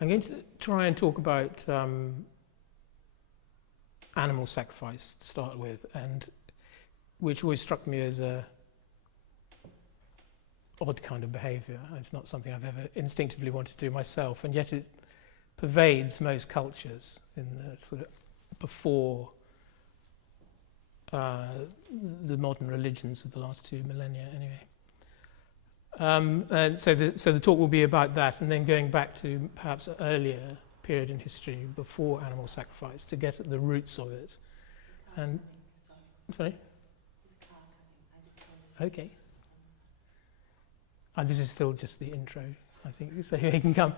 I'm going to try and talk about animal sacrifice to start with, and which always struck me as a odd kind of behaviour. It's not something I've ever instinctively wanted to do myself, and yet it pervades most cultures in the sort of before the modern religions of the last 2 millennia, anyway. And so the talk will be about that, and then going back to perhaps an earlier period in history before animal sacrifice to get at the roots of it. And sorry? Okay. This is still just the intro, I think, so you can come.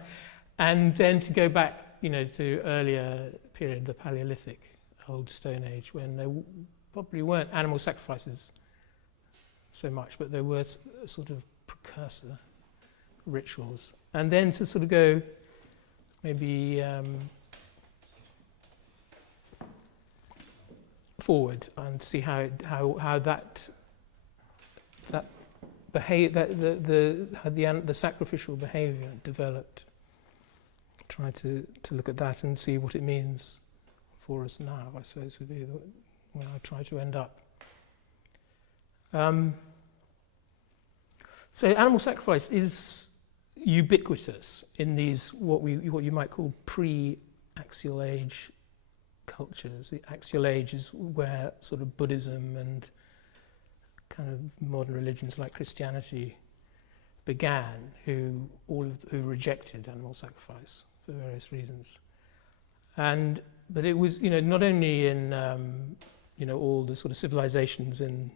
And then to go back, to earlier period, the Paleolithic, Old Stone Age, when there probably weren't animal sacrifices so much, but there were sort of precursor rituals. And then to sort of go maybe forward and see how that the sacrificial behaviour developed. Try to look at that and see what it means for us now, I suppose, would be where I try to end up. So animal sacrifice is ubiquitous in these what you might call pre-axial age cultures. The axial age is where sort of Buddhism and kind of modern religions like Christianity began, who rejected animal sacrifice for various reasons. But it was not only in all the sort of civilizations in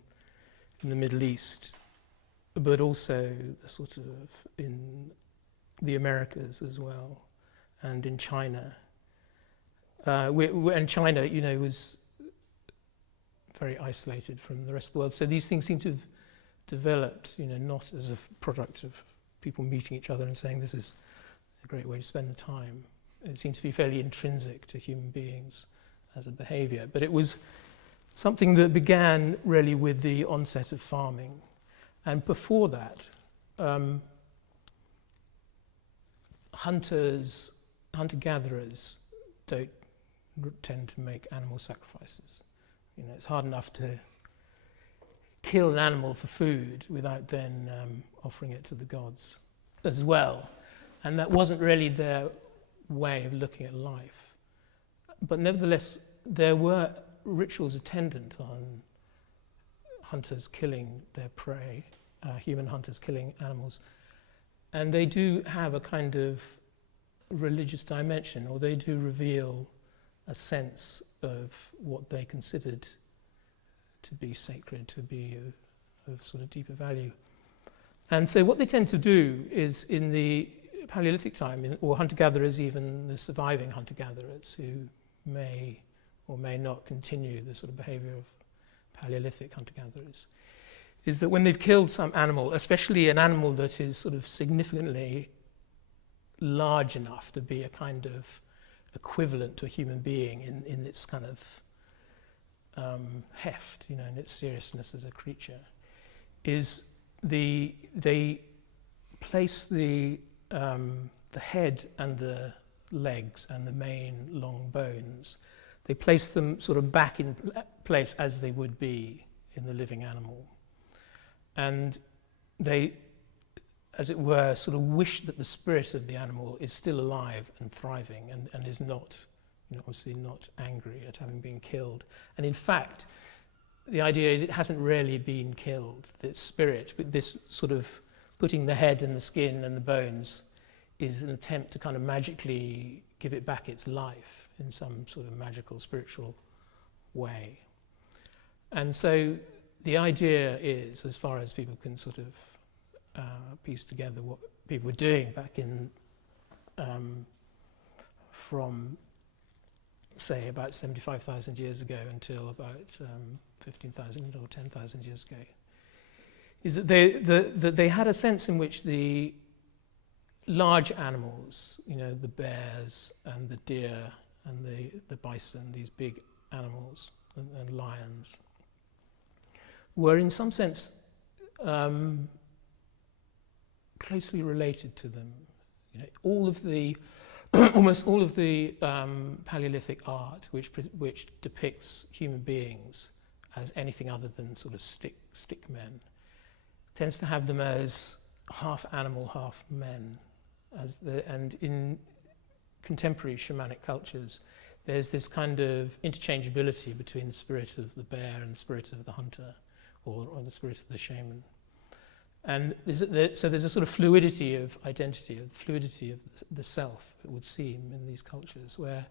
the Middle East, but also sort of in the Americas as well, and in China. And China, was very isolated from the rest of the world. So these things seem to have developed, not as a product of people meeting each other and saying this is a great way to spend the time. It seemed to be fairly intrinsic to human beings as a behaviour. But it was something that began really with the onset of farming. And before that, hunter-gatherers don't tend to make animal sacrifices. It's hard enough to kill an animal for food without then offering it to the gods as well. And that wasn't really their way of looking at life. But nevertheless, there were rituals attendant on hunters killing their prey, human hunters killing animals. And they do have a kind of religious dimension, or they do reveal a sense of what they considered to be sacred, to be of sort of deeper value. And so what they tend to do is, in the Paleolithic time, or hunter-gatherers, even the surviving hunter-gatherers who may or may not continue the sort of behaviour of Paleolithic hunter-gatherers, is that when they've killed some animal, especially an animal that is sort of significantly large enough to be a kind of equivalent to a human being in its kind of heft, in its seriousness as a creature, is they place the head and the legs and the main long bones, they place them sort of back in place as they would be in the living animal. And they, as it were, sort of wish that the spirit of the animal is still alive and thriving and is not, obviously not angry at having been killed. And in fact, the idea is it hasn't really been killed. Its spirit, but this sort of putting the head and the skin and the bones is an attempt to kind of magically give it back its life in some sort of magical, spiritual way. And so the idea is, as far as people can sort of piece together what people were doing back in from, say, about 75,000 years ago until about 15,000 or 10,000 years ago, is that they had a sense in which the large animals, the bears and the deer and the bison, these big animals and lions, were in some sense closely related to them. All of the almost all of the Paleolithic art which depicts human beings as anything other than sort of stick men tends to have them as half animal, half men. And in contemporary shamanic cultures, there's this kind of interchangeability between the spirit of the bear and the spirit of the hunter, or the spirit of the shaman. And so there's a sort of fluidity of identity, of fluidity of the self, it would seem, in these cultures, where,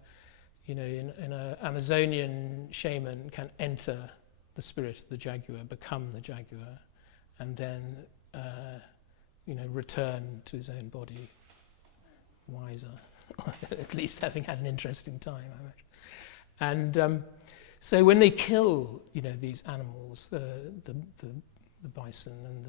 you know, in an Amazonian shaman can enter the spirit of the jaguar, become the jaguar, and then, you know, return to his own body wiser, at least having had an interesting time, I imagine. And so when they kill, you know, these animals, the bison and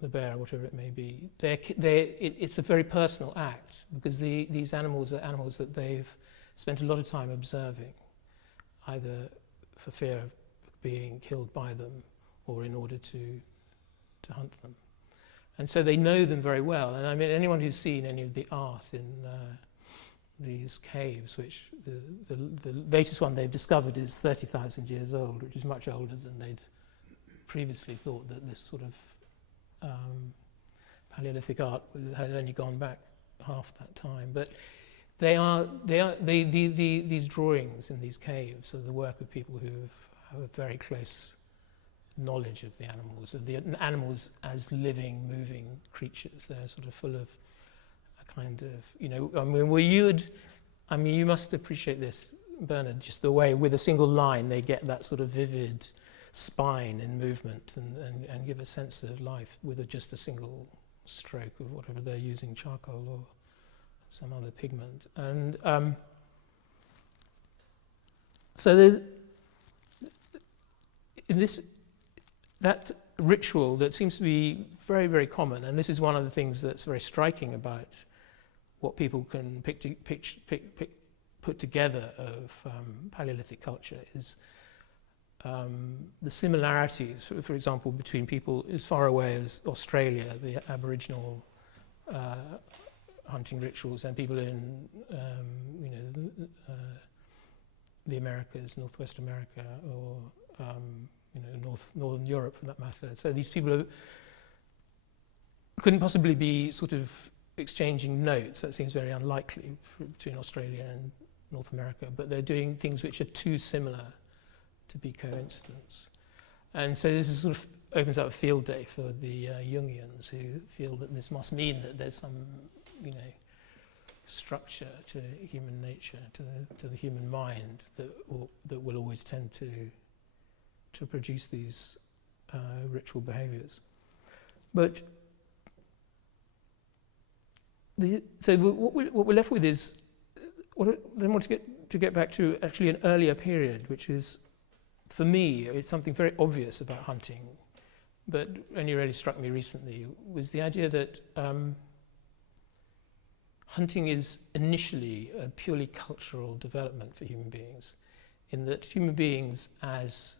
the bear, whatever it may be, it's a very personal act, because these animals are animals that they've spent a lot of time observing, either for fear of being killed by them or in order to hunt them. And so they know them very well. And I mean, anyone who's seen any of the art in these caves, which the latest one they've discovered is 30,000 years old, which is much older than they'd previously thought, that this sort of Paleolithic art had only gone back half that time. But these drawings in these caves are the work of people who have a very close knowledge of the animals as living, moving creatures. They're sort of full of a kind of, you know, I mean, you must appreciate this, Bernard, just the way with a single line they get that sort of vivid spine and movement and give a sense of life with just a single stroke of whatever they're using, charcoal or some other pigment. And so there's in that ritual that seems to be very, very common, and this is one of the things that's very striking about what people can put together of Paleolithic culture, is the similarities, for example, between people as far away as Australia, the Aboriginal hunting rituals, and people in you know, the Americas, Northwest America, or you know, Northern Europe for that matter. So these people couldn't possibly be sort of exchanging notes. That seems very unlikely between Australia and North America, but they're doing things which are too similar to be coincidence. And so this is sort of opens up a field day for the Jungians, who feel that this must mean that there's some, you know, structure to human nature, to the human mind, that will always tend to produce these ritual behaviours. But so what we're left with is what I want to get back to actually an earlier period, which is, for me, it's something very obvious about hunting, but only really struck me recently, was the idea that hunting is initially a purely cultural development for human beings, in that human beings as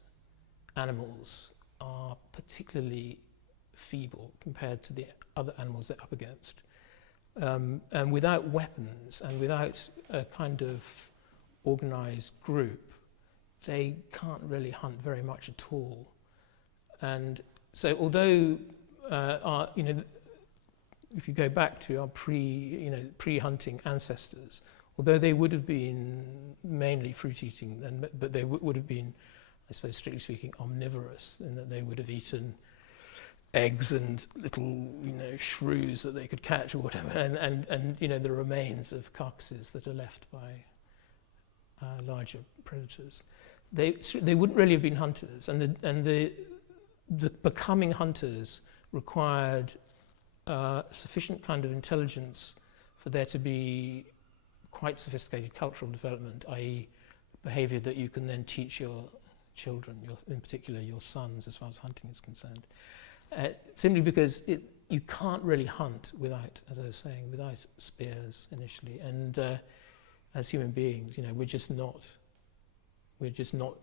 animals are particularly feeble compared to the other animals they're up against. And without weapons and without a kind of organized group, they can't really hunt very much at all. And so although you know, if you go back to our pre-hunting ancestors, although they would have been mainly fruit-eating, but they would have been, I suppose, strictly speaking, omnivorous, in that they would have eaten eggs and little, you know, shrews that they could catch or whatever, and you know, the remains of carcasses that are left by larger predators. They wouldn't really have been hunters, and the becoming hunters required sufficient kind of intelligence for there to be quite sophisticated cultural development, i.e. behaviour that you can then teach your children, in particular your sons, as far as hunting is concerned. Simply because you can't really hunt without, as I was saying, without spears initially. And as human beings, you know, we're just not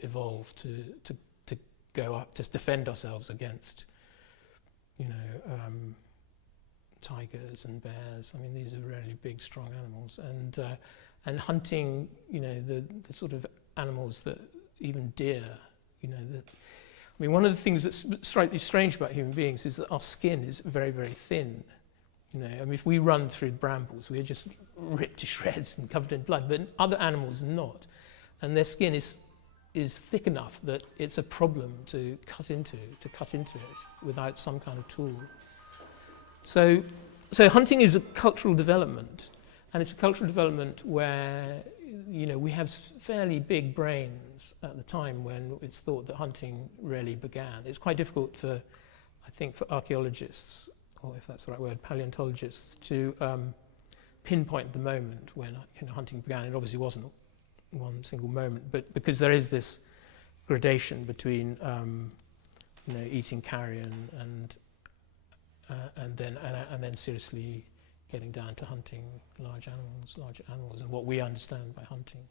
evolved to go up, to defend ourselves against, you know, tigers and bears. I mean, these are really big, strong animals, and hunting, the sort of animals that even deer, I mean, one of the things that's slightly strange about human beings is that our skin is very, very thin. I mean, if we run through brambles, we're just ripped to shreds and covered in blood, but other animals are not. And their skin is thick enough that it's a problem to cut into it without some kind of tool. So hunting is a cultural development, and it's a cultural development where we have fairly big brains at the time when it's thought that hunting really began. It's quite difficult for archaeologists, or if that's the right word, paleontologists, to pinpoint the moment when hunting began. It obviously wasn't one single moment, but because there is this gradation between eating carrion and then seriously getting down to hunting larger animals, and what we understand by hunting.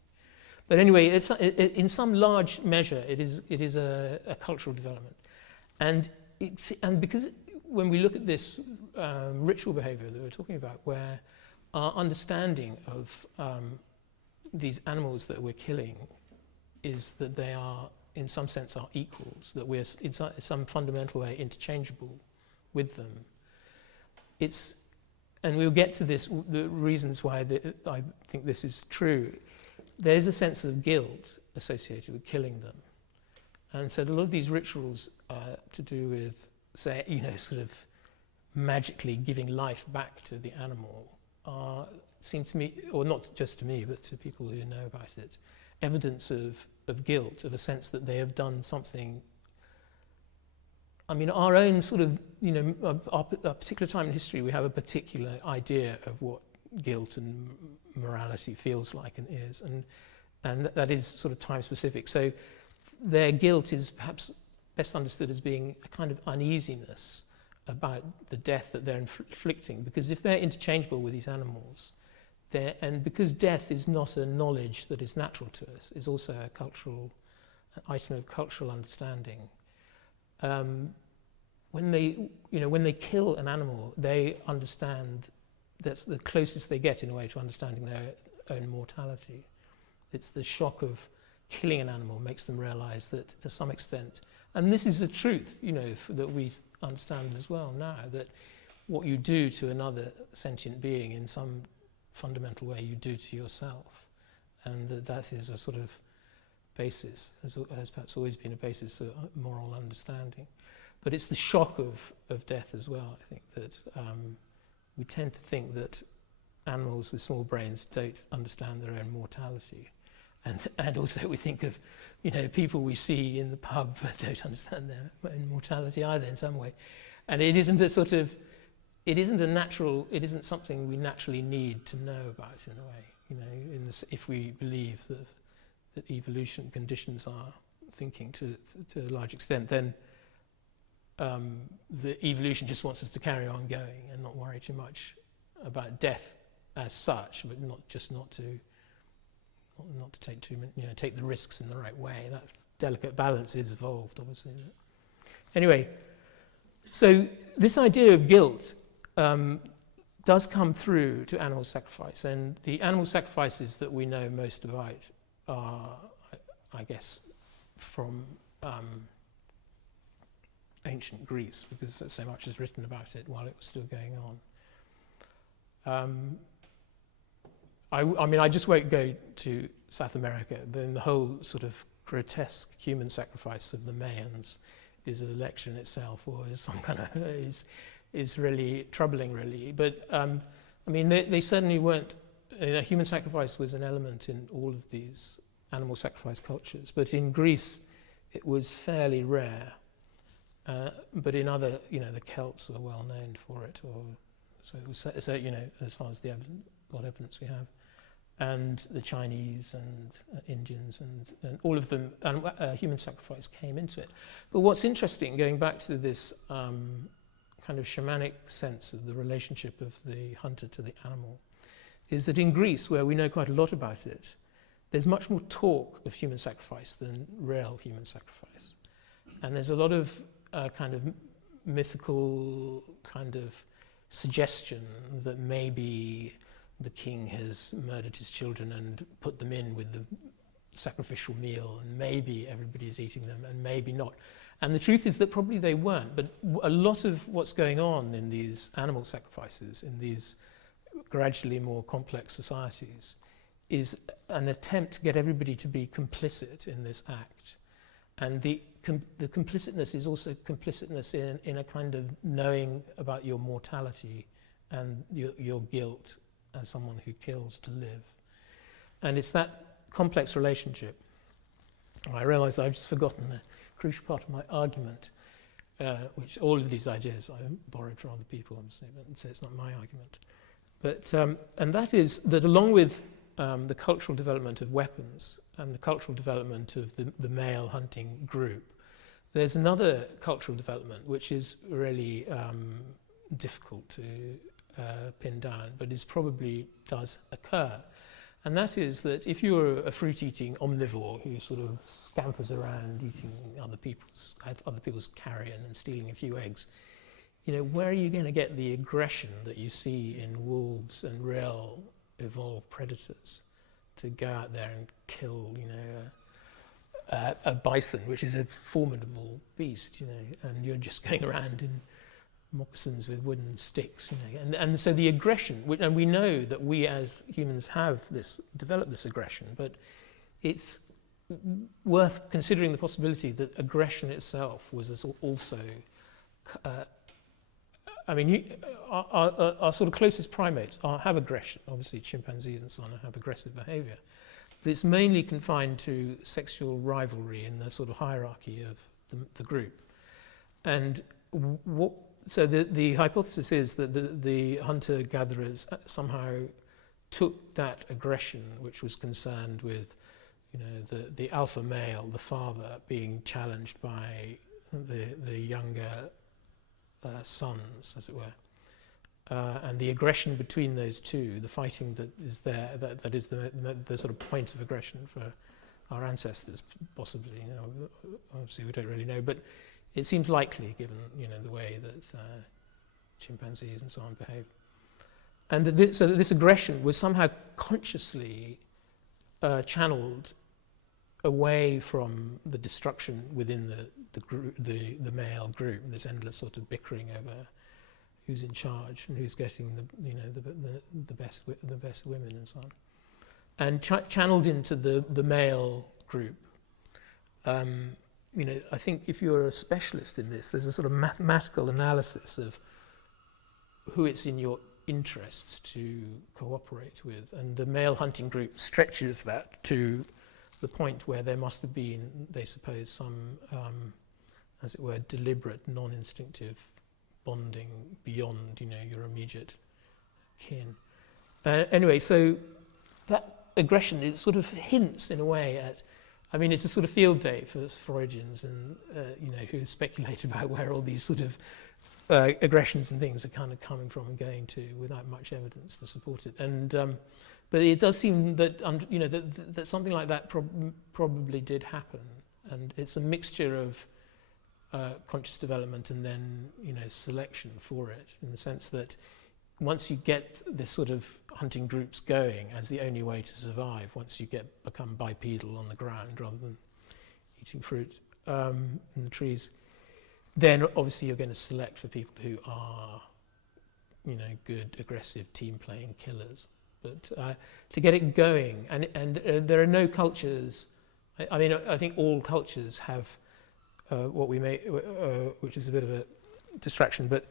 But anyway, in some large measure, it is a cultural development, and because when we look at this ritual behaviour that we're talking about, where our understanding of these animals that we're killing is that they are, in some sense, our equals, that we're in some fundamental way interchangeable with them. And we'll get to this, the reasons why I think this is true. There's a sense of guilt associated with killing them. And so a lot of these rituals are to do with, say, sort of magically giving life back to the animal seem to me, or not just to me, but to people who know about it, evidence of guilt, of a sense that they have done something. I mean, our own sort of, our particular time in history, we have a particular idea of what guilt and morality feels like and is, and that is sort of time specific. So their guilt is perhaps best understood as being a kind of uneasiness about the death that they're inflicting, because if they're interchangeable with these animals, and because death is not a knowledge that is natural to us, is also an item of cultural understanding. When they kill an animal, they understand, that's the closest they get in a way to understanding their own mortality. It's the shock of killing an animal makes them realize that to some extent, and this is a truth, that we understand as well now, that what you do to another sentient being in some fundamental way you do to yourself, and that is a sort of basis, has perhaps always been a basis of moral understanding. But it's the shock of death as well, I think, that we tend to think that animals with small brains don't understand their own mortality. And also we think of, people we see in the pub don't understand their own mortality either in some way. And it isn't something we naturally need to know about in a way, if we believe that evolution conditions our thinking to a large extent, then the evolution just wants us to carry on going and not worry too much about death as such, but not to take too many, take the risks in the right way. That delicate balance is evolved, obviously. Anyway, so this idea of guilt does come through to animal sacrifice, and the animal sacrifices that we know most about are, I guess, from ancient Greece, because so much is written about it while it was still going on. I mean, I just won't go to South America, but in the whole sort of grotesque human sacrifice of the Mayans is a lecture in itself, or is some kind of is really troubling, really. But I mean, they certainly weren't. Human sacrifice was an element in all of these animal sacrifice cultures, but in Greece it was fairly rare. But in other, the Celts were well known for it, or so it was. So as far as what evidence we have, and the Chinese and Indians and all of them, and human sacrifice came into it. But what's interesting, going back to this kind of shamanic sense of the relationship of the hunter to the animal, is that in Greece, where we know quite a lot about it, there's much more talk of human sacrifice than real human sacrifice. And there's a lot of kind of mythical kind of suggestion that maybe the king has murdered his children and put them in with the sacrificial meal, and maybe everybody is eating them and maybe not. And the truth is that probably they weren't, but a lot of what's going on in these animal sacrifices, in these gradually more complex societies, is an attempt to get everybody to be complicit in this act. And the complicitness is also complicitness in a kind of knowing about your mortality and your guilt as someone who kills to live. And it's that complex relationship. I realise I've just forgotten the crucial part of my argument, which all of these ideas I borrowed from other people, obviously, but so it's not my argument. But and that is that along with the cultural development of weapons and the cultural development of the male hunting group, there's another cultural development which is really difficult to pin down, but is probably does occur. And that is that if you're a fruit-eating omnivore who sort of scampers around eating other people's carrion and stealing a few eggs, you know, where are you going to get the aggression that you see in wolves and real evolved predators to go out there and kill, you know, a bison, which is a formidable beast, you know, and you're just going around in moccasins with wooden sticks, you know, and so the aggression, and we know that we as humans have developed this aggression, but it's worth considering the possibility that aggression itself was also, I mean, our sort of closest primates have aggression. Obviously, chimpanzees and so on have aggressive behaviour, but it's mainly confined to sexual rivalry in the sort of hierarchy of the group, and so the hypothesis is that the hunter-gatherers somehow took that aggression, which was concerned with, you know, the alpha male, the father, being challenged by the younger sons, as it were, and the aggression between those two, the fighting that is there, that is the sort of point of aggression for our ancestors, possibly. You know, obviously we don't really know, but it seems likely, given, you know, the way that chimpanzees and so on behave, and so that this aggression was somehow consciously channeled away from the destruction within the male group. This endless sort of bickering over who's in charge and who's getting the best women and so on, and channeled into the male group. You know, I think if you're a specialist in this, there's a sort of mathematical analysis of who it's in your interests to cooperate with, and the male hunting group stretches that to the point where there must have been, they suppose, some, as it were, deliberate, non-instinctive bonding beyond, you know, your immediate kin. Anyway, so that aggression, it sort of hints in a way at, I mean, it's a sort of field day for Freudians and, you know, who speculate about where all these sort of aggressions and things are kind of coming from and going to without much evidence to support it. And but it does seem that, you know, that something like that probably did happen. And it's a mixture of conscious development and then, you know, selection for it, in the sense that once you get this sort of hunting groups going as the only way to survive, once you become bipedal on the ground rather than eating fruit in the trees, then obviously you're going to select for people who are, you know, good, aggressive, team-playing killers. But to get it going, and there are no cultures, I mean, I think all cultures have what we may, which is a bit of a distraction, but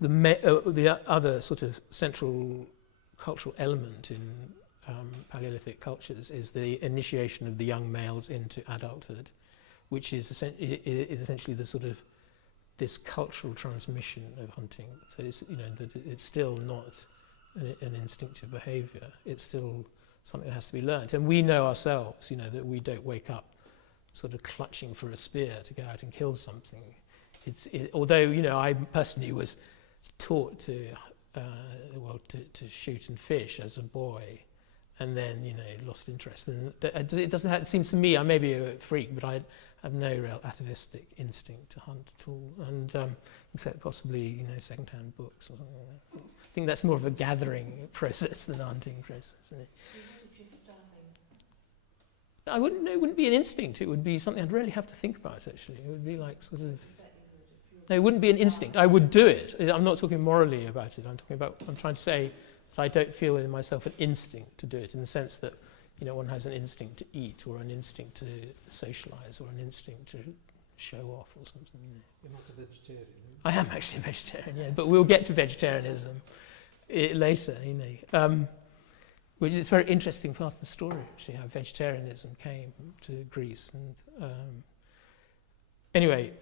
the other sort of central cultural element in Paleolithic cultures is the initiation of the young males into adulthood, which is essentially the sort of this cultural transmission of hunting. So it's, you know, that it's still not an instinctive behaviour. It's still something that has to be learnt. And we know ourselves, you know, that we don't wake up sort of clutching for a spear to go out and kill something. Although, you know, I personally was taught to shoot and fish as a boy, and then lost interest. And it doesn't. It seems to me, I may be a freak, but I have no real atavistic instinct to hunt at all, and except possibly second-hand books or something like that. I think that's more of a gathering process than a hunting process. Isn't it? It wouldn't be an instinct. It would be something I'd really have to think about. Actually, it would be like sort of. No, it wouldn't be an instinct. I would do it. I'm not talking morally about it. I'm trying to say that I don't feel in myself an instinct to do it, in the sense that one has an instinct to eat, or an instinct to socialise, or an instinct to show off, or something. You're not a vegetarian. I am actually a vegetarian, yeah, but we'll get to vegetarianism later. Which is a very interesting part of the story, actually, how vegetarianism came to Greece. And anyway,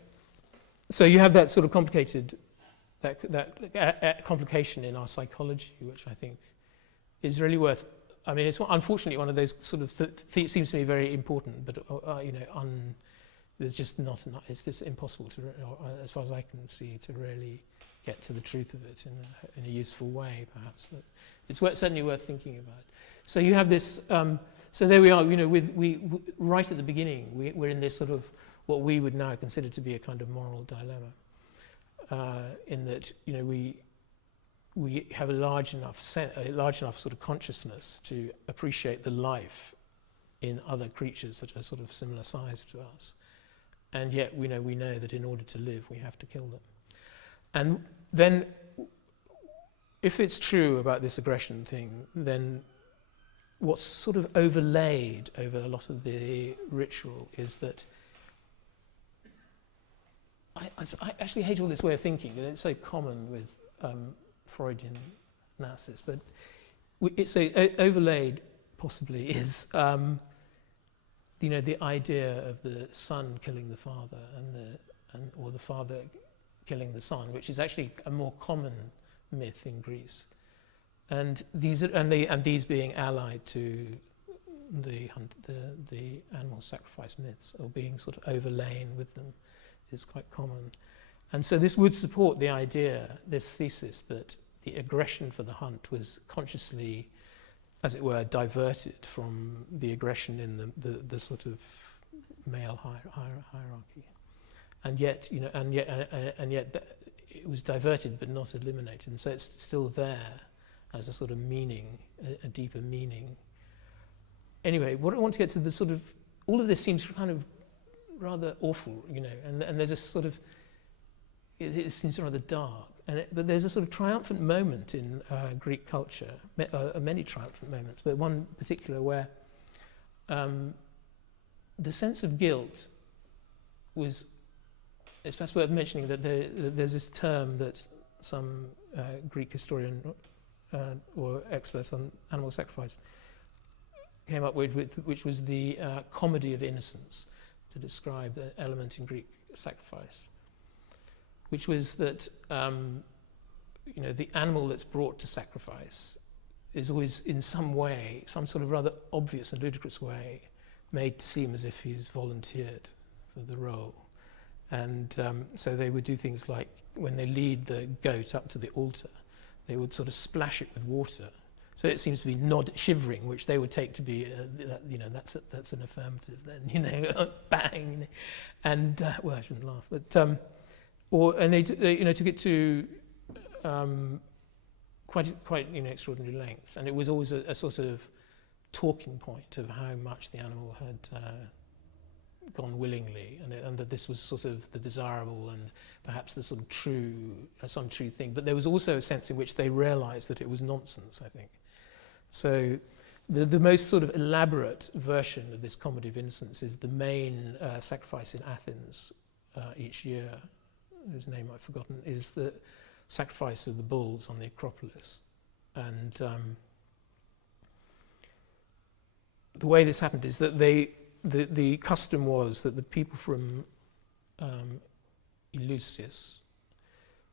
so you have that sort of complicated, that complication in our psychology, which I think is really worth. I mean, it's unfortunately one of those sort of seems to me very important, but there's just not enough. It's just impossible to, as far as I can see, to really get to the truth of it in a useful way, perhaps. But it's certainly worth thinking about. So you have this. So there we are. We right at the beginning, we're in this sort of what we would now consider to be a kind of moral dilemma, in that we have a large enough sort of consciousness to appreciate the life in other creatures that are sort of similar size to us, and yet we know that in order to live we have to kill them. And then, if it's true about this aggression thing, then what's sort of overlaid over a lot of the ritual is that I actually hate all this way of thinking, and it's so common with Freudian analysis, but it's overlaid possibly is the idea of the son killing the father or the father killing the son, which is actually a more common myth in Greece, and these being allied to the animal sacrifice myths, or being sort of overlain with them, is quite common. And so this would support the idea, this thesis, that the aggression for the hunt was consciously, as it were, diverted from the aggression in the sort of male hierarchy, and yet it was diverted but not eliminated, and so it's still there as a sort of meaning, a deeper meaning. Anyway, what I want to get to, the sort of, all of this seems kind of rather awful, and there's a sort of, it seems rather dark, but there's a sort of triumphant moment in Greek culture, many triumphant moments, but one particular where the sense of guilt was, it's perhaps worth mentioning that there's this term that some Greek historian or expert on animal sacrifice came up with, which was the comedy of innocence, to describe the element in Greek sacrifice, which was that the animal that's brought to sacrifice is always in some way, some sort of rather obvious and ludicrous way, made to seem as if he's volunteered for the role. And so they would do things like, when they lead the goat up to the altar, they would sort of splash it with water. So it seems to be shivering, which they would take to be, that's an affirmative then, bang, and well, I shouldn't laugh, but and they took it to quite extraordinary lengths, and it was always a sort of talking point of how much the animal had gone willingly, and that this was sort of the desirable and perhaps the sort of some true thing. But there was also a sense in which they realised that it was nonsense, I think. So the most sort of elaborate version of this comedy of innocence is the main sacrifice in Athens each year, whose name I've forgotten, is the sacrifice of the bulls on the Acropolis. And the way this happened is that the custom was that the people from Eleusis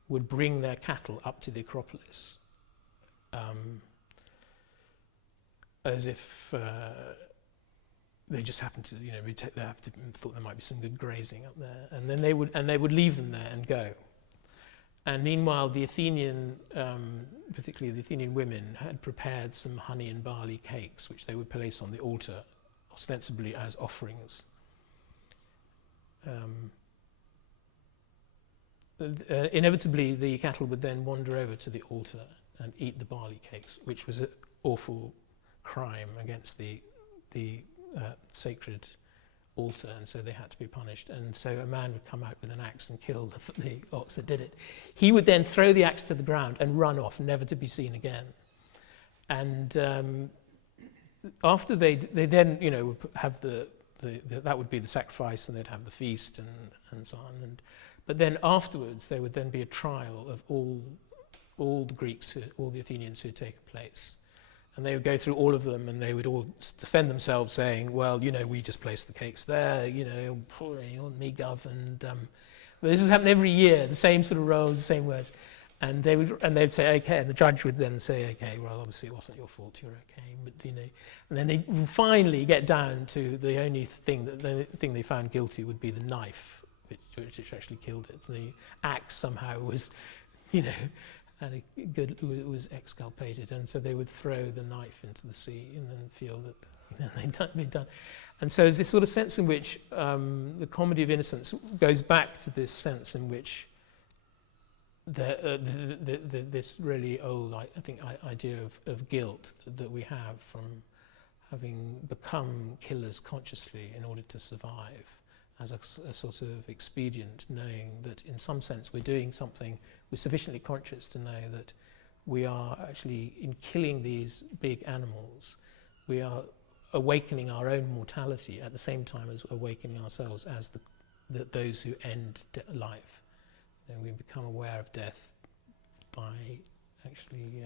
would bring their cattle up to the Acropolis, as if they just happened to, thought there might be some good grazing up there, and then they would leave them there and go. And meanwhile, the Athenian, particularly the Athenian women, had prepared some honey and barley cakes, which they would place on the altar, ostensibly as offerings. Inevitably, the cattle would then wander over to the altar and eat the barley cakes, which was an awful crime against the sacred altar, and so they had to be punished. And so a man would come out with an axe and kill the ox that did it. He would then throw the axe to the ground and run off, never to be seen again. And after they then, you know, would have that would be the sacrifice, and they'd have the feast and so on. But then afterwards, there would then be a trial of all the Greeks, all the Athenians who had taken place. And they would go through all of them, and they would all defend themselves, saying, well, you know, we just placed the cakes there, you know, me gov. And but this would happen every year, the same sort of roles, the same words. And they'd say, okay, and the judge would then say, okay, well, obviously it wasn't your fault, you're okay, but, you know. And then they finally get down to the only thing they found guilty would be the knife, which actually killed it. The axe somehow was, you know, and it was exculpated, and so they would throw the knife into the sea and then feel that, you know, they'd done. And so there's this sort of sense in which the comedy of innocence goes back to this sense in which this really old, I think, idea of guilt that we have from having become killers consciously in order to survive, as a sort of expedient, knowing that in some sense we're doing something, we're sufficiently conscious to know that we are actually, in killing these big animals, we are awakening our own mortality at the same time as awakening ourselves as those who end life. And we become aware of death by actually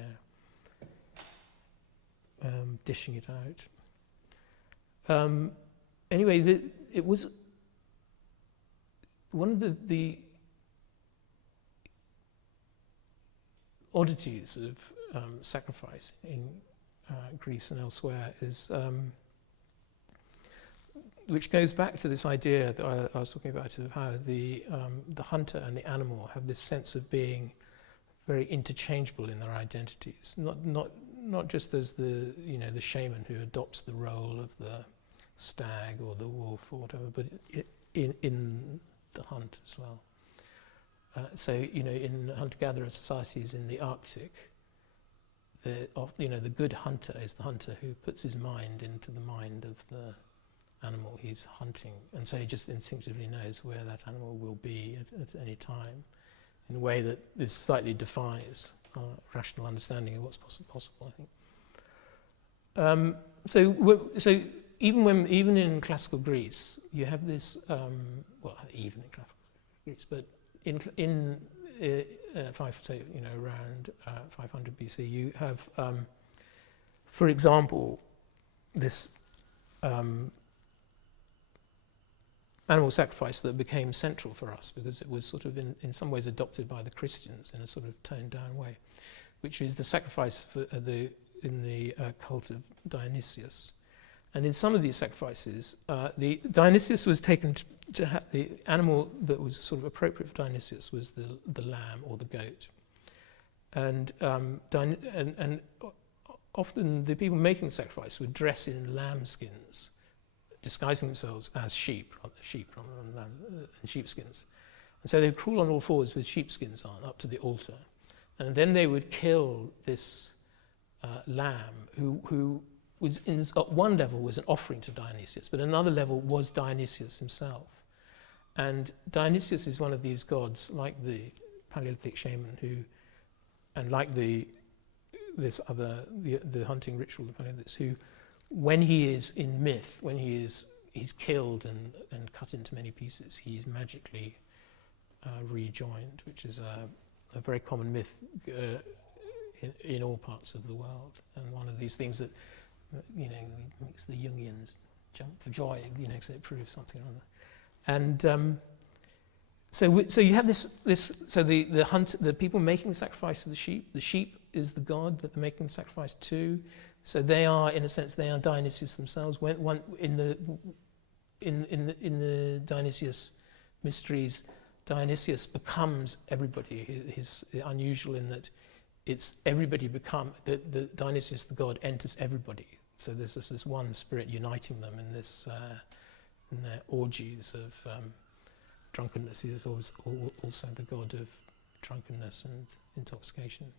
dishing it out. Anyway, it was one of the oddities of sacrifice in Greece and elsewhere is, which goes back to this idea that I was talking about, of how the hunter and the animal have this sense of being very interchangeable in their identities. Not just as the shaman who adopts the role of the stag or the wolf or whatever, but in the hunt as well. So, you know, in hunter-gatherer societies in the Arctic, the good hunter is the hunter who puts his mind into the mind of the animal he's hunting, and so he just instinctively knows where that animal will be at any time, in a way that this slightly defies our rational understanding of what's possible, I think. So even in classical Greece, you have this, even in classical Greece, but in around 500 BC, you have, for example, this animal sacrifice that became central for us because it was sort of in some ways adopted by the Christians in a sort of toned down way, which is the sacrifice in the cult of Dionysius. And in some of these sacrifices, the Dionysius was taken to have the animal that was sort of appropriate for Dionysius was the lamb or the goat, and often the people making the sacrifice would dress in lamb skins, disguising themselves as sheep rather than lamb, and sheepskins, and so they would crawl on all fours with sheepskins on up to the altar, and then they would kill this lamb who was at one level was an offering to Dionysius, but another level was Dionysius himself. And Dionysius is one of these gods, like the Paleolithic shaman and like the hunting ritual of Paleolithics, who, when he is in myth, when he's killed and cut into many pieces, he is magically rejoined, which is a very common myth in all parts of the world, and one of these things that, you know, makes the Jungians jump for joy, you know, because it proves something or other. And so you have this. So the people making the sacrifice of the sheep is the god that they're making the sacrifice to. So they are, in a sense, they are Dionysius themselves. When in the Dionysius mysteries, Dionysius becomes everybody. He's unusual in that it's everybody the Dionysius, the god, enters everybody. So there's this one spirit uniting them in this in their orgies of drunkenness. He's also the god of drunkenness and intoxication.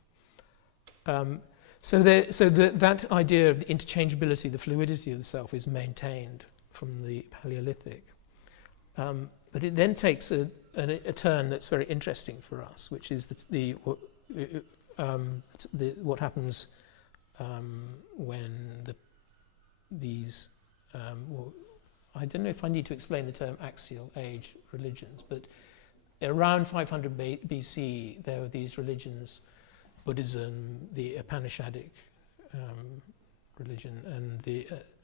So that idea of the interchangeability, the fluidity of the self is maintained from the Paleolithic. But it then takes a turn that's very interesting for us, which is what happens when these I don't know if I need to explain the term axial age religions, but around 500 BC there were these religions, Buddhism, the Upanishadic religion, and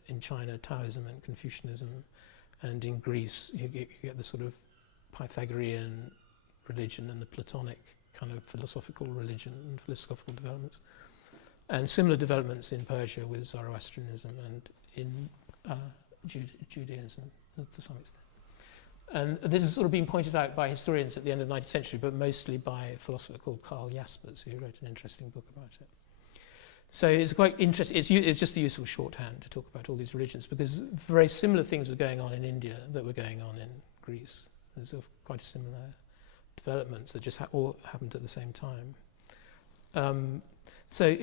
in China Taoism and Confucianism, and in Greece you get the sort of Pythagorean religion and the Platonic kind of philosophical religion and philosophical developments, and similar developments in Persia with Zoroastrianism and in Judaism to some extent. And this has sort of been pointed out by historians at the end of the 19th century, but mostly by a philosopher called Karl Jaspers, who wrote an interesting book about it. So it's quite interesting. It's just a useful shorthand to talk about all these religions, because very similar things were going on in India that were going on in Greece. There's quite similar developments that just all happened at the same time. So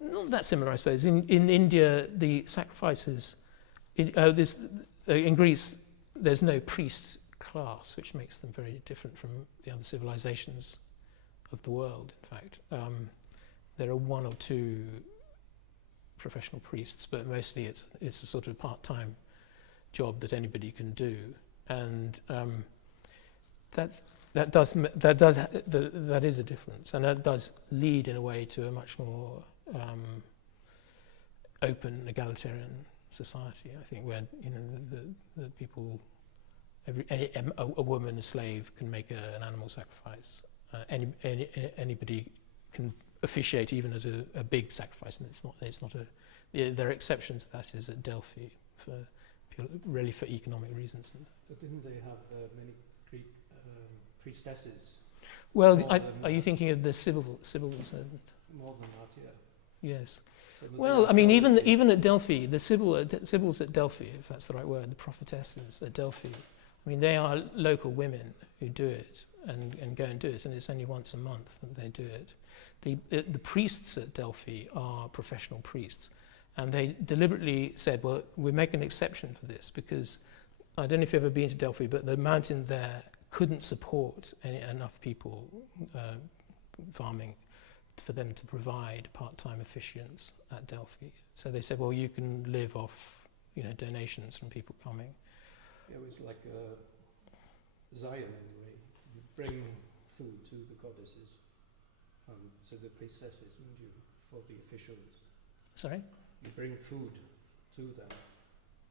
not that similar, I suppose. In India, the sacrifices, in Greece, there's no priest class, which makes them very different from the other civilizations of the world, in fact. There are one or two professional priests, but mostly it's a sort of part-time job that anybody can do, and that is a difference, and that does lead in a way to a much more open, egalitarian society. I think where the people, a woman, a slave, can make an animal sacrifice. Anybody can officiate even at a big sacrifice, and it's not there are exceptions to that, is at Delphi really for economic reasons. But didn't they have many Greek priestesses? Well, are you thinking of the Sibyls? More than that, yeah. Yes. So well, I mean, even at Delphi, the Sibyls at Delphi, if that's the right word, the prophetesses at Delphi, I mean, they are local women who do it and go and do it, and it's only once a month that they do it. The priests at Delphi are professional priests, and they deliberately said, well, we make an exception for this, because I don't know if you've ever been to Delphi, but the mountain there couldn't support enough people farming for them to provide part-time officiants at Delphi. So they said, well, you can live off, donations from people coming. It was like Zion anyway. You bring food to the goddesses, so the priestesses, wouldn't you, for the officials? Sorry? You bring food to them,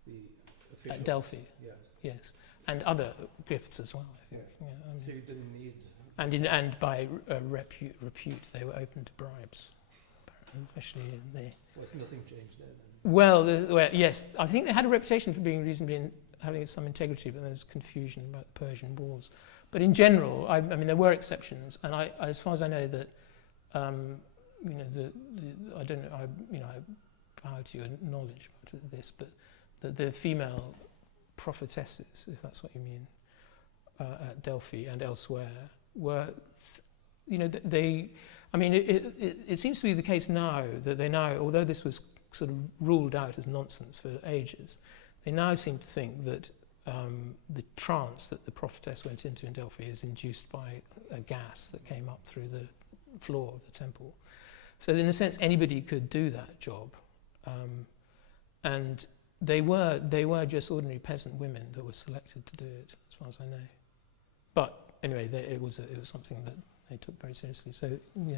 the officials. At Delphi? Yes. Yes. And other gifts as well, I think. Yeah. Yeah, so you didn't need... And by repute, they were open to bribes, especially in the... Well, nothing changed there then? Well, yes, I think they had a reputation for being reasonably having some integrity, but there's confusion about the Persian Wars. But in general, I mean, there were exceptions, and as far as I know, that I don't know, I bow to your knowledge about this, but the female prophetesses, if that's what you mean, at Delphi and elsewhere, were, it seems to be the case now that they now, although this was sort of ruled out as nonsense for ages, they now seem to think that the trance that the prophetess went into in Delphi is induced by a gas that came up through the floor of the temple. So in a sense, anybody could do that job, and they were just ordinary peasant women that were selected to do it, as far as I know. But anyway, it was something that they took very seriously. So yeah.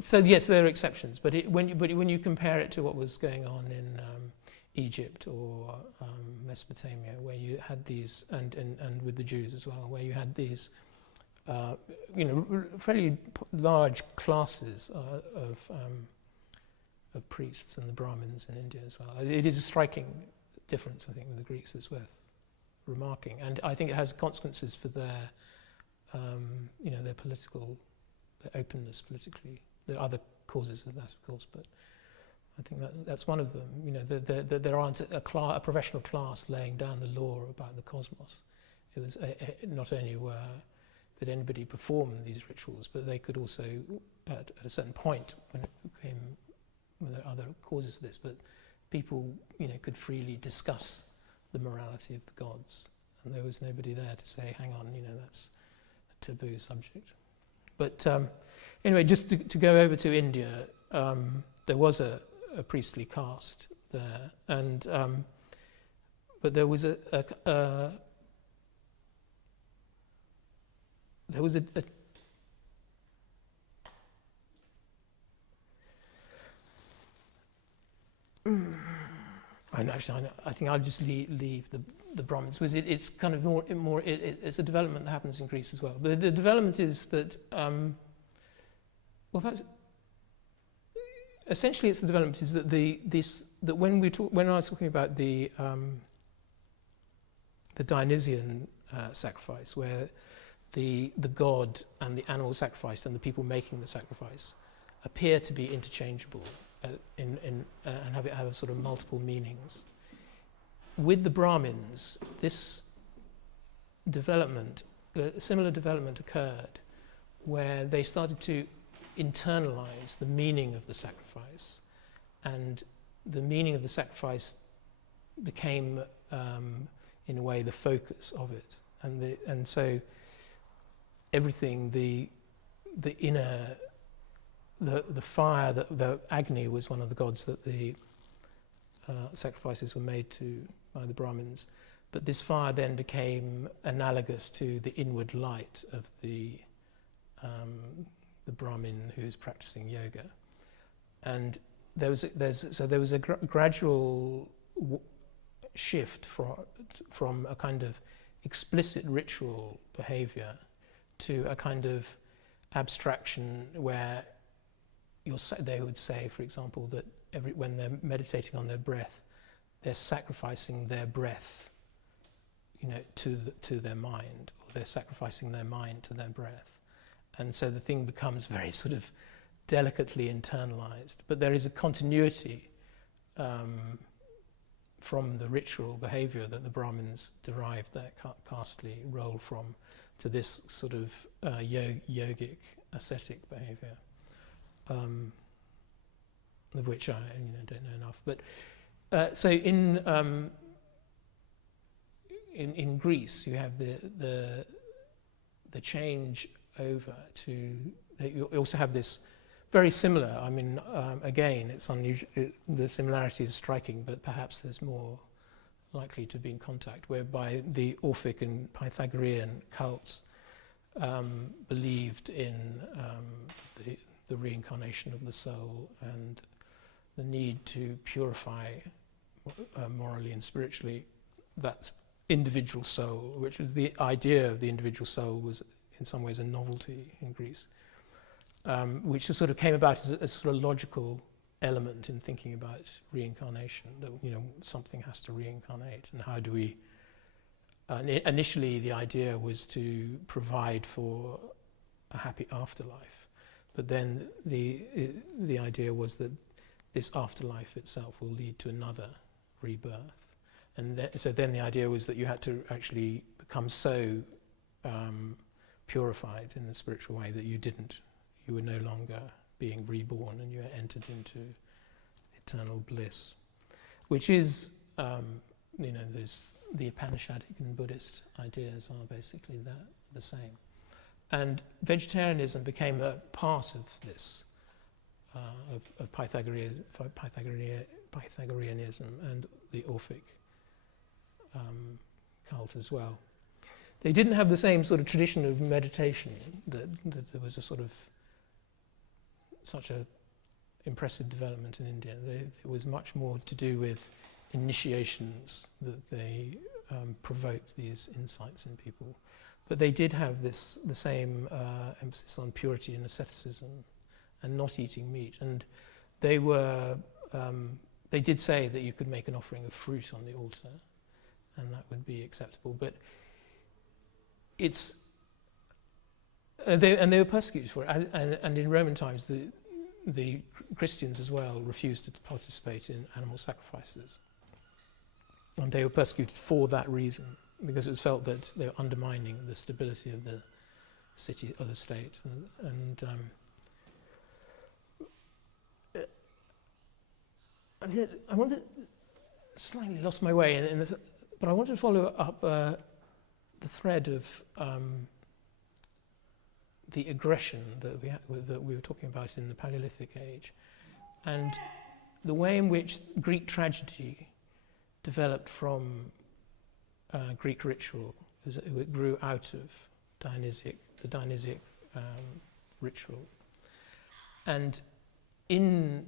So yes, there are exceptions, but when you compare it to what was going on in Egypt or Mesopotamia, where you had these, and with the Jews as well, where you had these, fairly large classes of priests and the Brahmins in India as well. It is a striking difference, I think, with the Greeks. It's worth remarking. And I think it has consequences for their, their political, their openness politically. There are other causes of that, of course, but I think that's one of them. There aren't a professional class laying down the law about the cosmos. It was not only could anybody perform these rituals, but they could also, at a certain point, when there are other causes for this, but people, could freely discuss the morality of the gods, and there was nobody there to say, "Hang on, that's a taboo subject." But anyway, just to go over to India, there was a priestly caste there, and but there was I think I'll just leave the Brahmins, because it's kind of more it's a development that happens in Greece as well. But the development is that perhaps essentially it's the development is that when I was talking about the Dionysian sacrifice, where the god and the animal sacrifice and the people making the sacrifice appear to be interchangeable and have sort of multiple meanings. With the Brahmins, this development, a similar development occurred, where they started to internalize the meaning of the sacrifice, and the meaning of the sacrifice became, in a way, the focus of it, and so everything, the inner, the fire, the Agni was one of the gods that the sacrifices were made to by the Brahmins, but this fire then became analogous to the inward light of the Brahmin who's practicing yoga, and there was a gradual shift from a kind of explicit ritual behavior to a kind of abstraction where they would say, for example, that when they're meditating on their breath, they're sacrificing their breath, to their mind, or they're sacrificing their mind to their breath, and so the thing becomes very sort of delicately internalized. But there is a continuity from the ritual behavior that the Brahmins derived their castely role from, to this sort of yogic, ascetic behavior, of which I don't know enough. But so in Greece, you have the change over to. You also have this very similar. I mean, again, it's unusual. The similarity is striking, but perhaps there's more likely to be in contact, whereby the Orphic and Pythagorean cults believed in the reincarnation of the soul and the need to purify morally and spiritually that individual soul, which was the idea of the individual soul was in some ways a novelty in Greece, which sort of came about as a sort of logical element in thinking about reincarnation, that something has to reincarnate, and how do we initially the idea was to provide for a happy afterlife, but then the idea was that this afterlife itself will lead to another rebirth, and so then the idea was that you had to actually become so purified in the spiritual way that you were no longer being reborn, and you entered into eternal bliss, which is, there's the Upanishadic and Buddhist ideas are basically the same. And vegetarianism became a part of this, of Pythagoreanism and the Orphic cult as well. They didn't have the same sort of tradition of meditation, that there was a sort of such a impressive development in India. It was much more to do with initiations, that they provoked these insights in people. But they did have the same emphasis on purity and asceticism and not eating meat. And they did say that you could make an offering of fruit on the altar. and that would be acceptable. But it's they were persecuted for it, and in Roman times the Christians as well refused to participate in animal sacrifices, and they were persecuted for that reason, because it was felt that they were undermining the stability of the city or the state. I wanted, slightly lost my way, but I wanted to follow up the thread of the aggression that we were talking about in the Paleolithic age, and the way in which Greek tragedy developed from Greek ritual. It grew out of the Dionysiac ritual, and in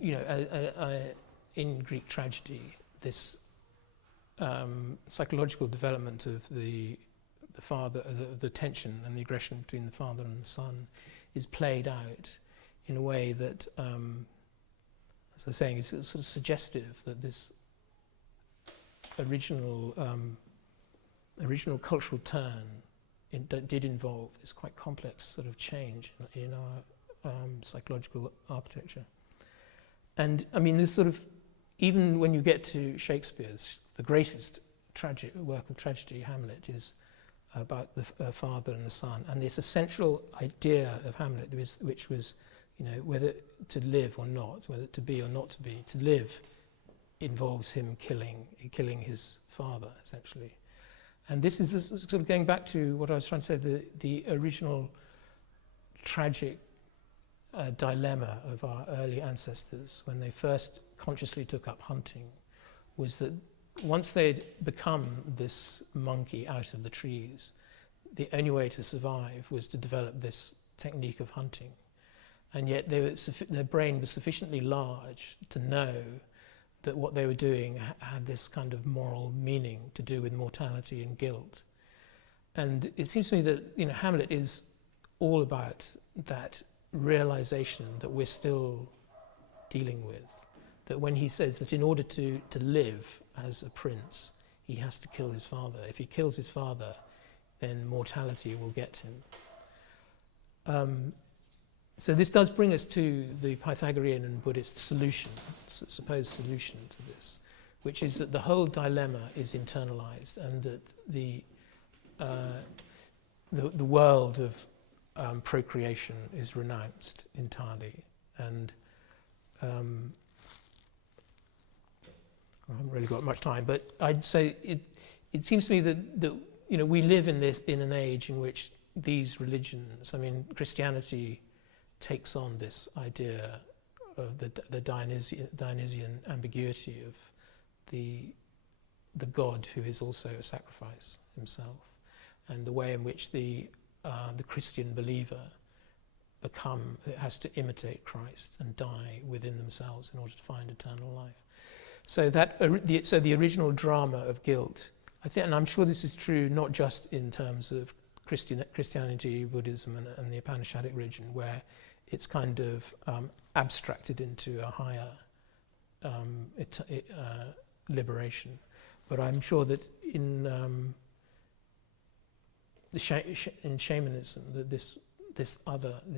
in Greek tragedy, this psychological development of the father, the tension and the aggression between the father and the son, is played out in a way that, as I was saying, is sort of suggestive that this original cultural turn that did involve this quite complex sort of change in our psychological architecture. And I mean, this sort of, even when you get to Shakespeare's, the greatest work of tragedy, Hamlet, is about the father and the son, and this essential idea of Hamlet, which was, whether to live or not, whether to be or not to be. To live involves him killing his father, essentially. And this is sort of going back to what I was trying to say, the original tragic dilemma of our early ancestors when they first consciously took up hunting, was that once they'd become this monkey out of the trees, the only way to survive was to develop this technique of hunting. And yet their brain was sufficiently large to know that what they were doing had this kind of moral meaning to do with mortality and guilt. And it seems to me that Hamlet is all about that realization that we're still dealing with. That when he says that in order to live as a prince, he has to kill his father. If he kills his father, then mortality will get him. So this does bring us to the Pythagorean and Buddhist solution, supposed solution to this, which is that the whole dilemma is internalized, and that the world of procreation is renounced entirely. And I haven't really got much time, but I'd say it seems to me that we live in an age in which these religions, I mean, Christianity takes on this idea of the Dionysian ambiguity of the God who is also a sacrifice himself, and the way in which the Christian believer has to imitate Christ and die within themselves in order to find eternal life. So the original drama of guilt, I think, and I'm sure this is true not just in terms of Christianity, Buddhism, and the Upanishadic religion, where it's kind of abstracted into a higher liberation. But I'm sure that in shamanism, that this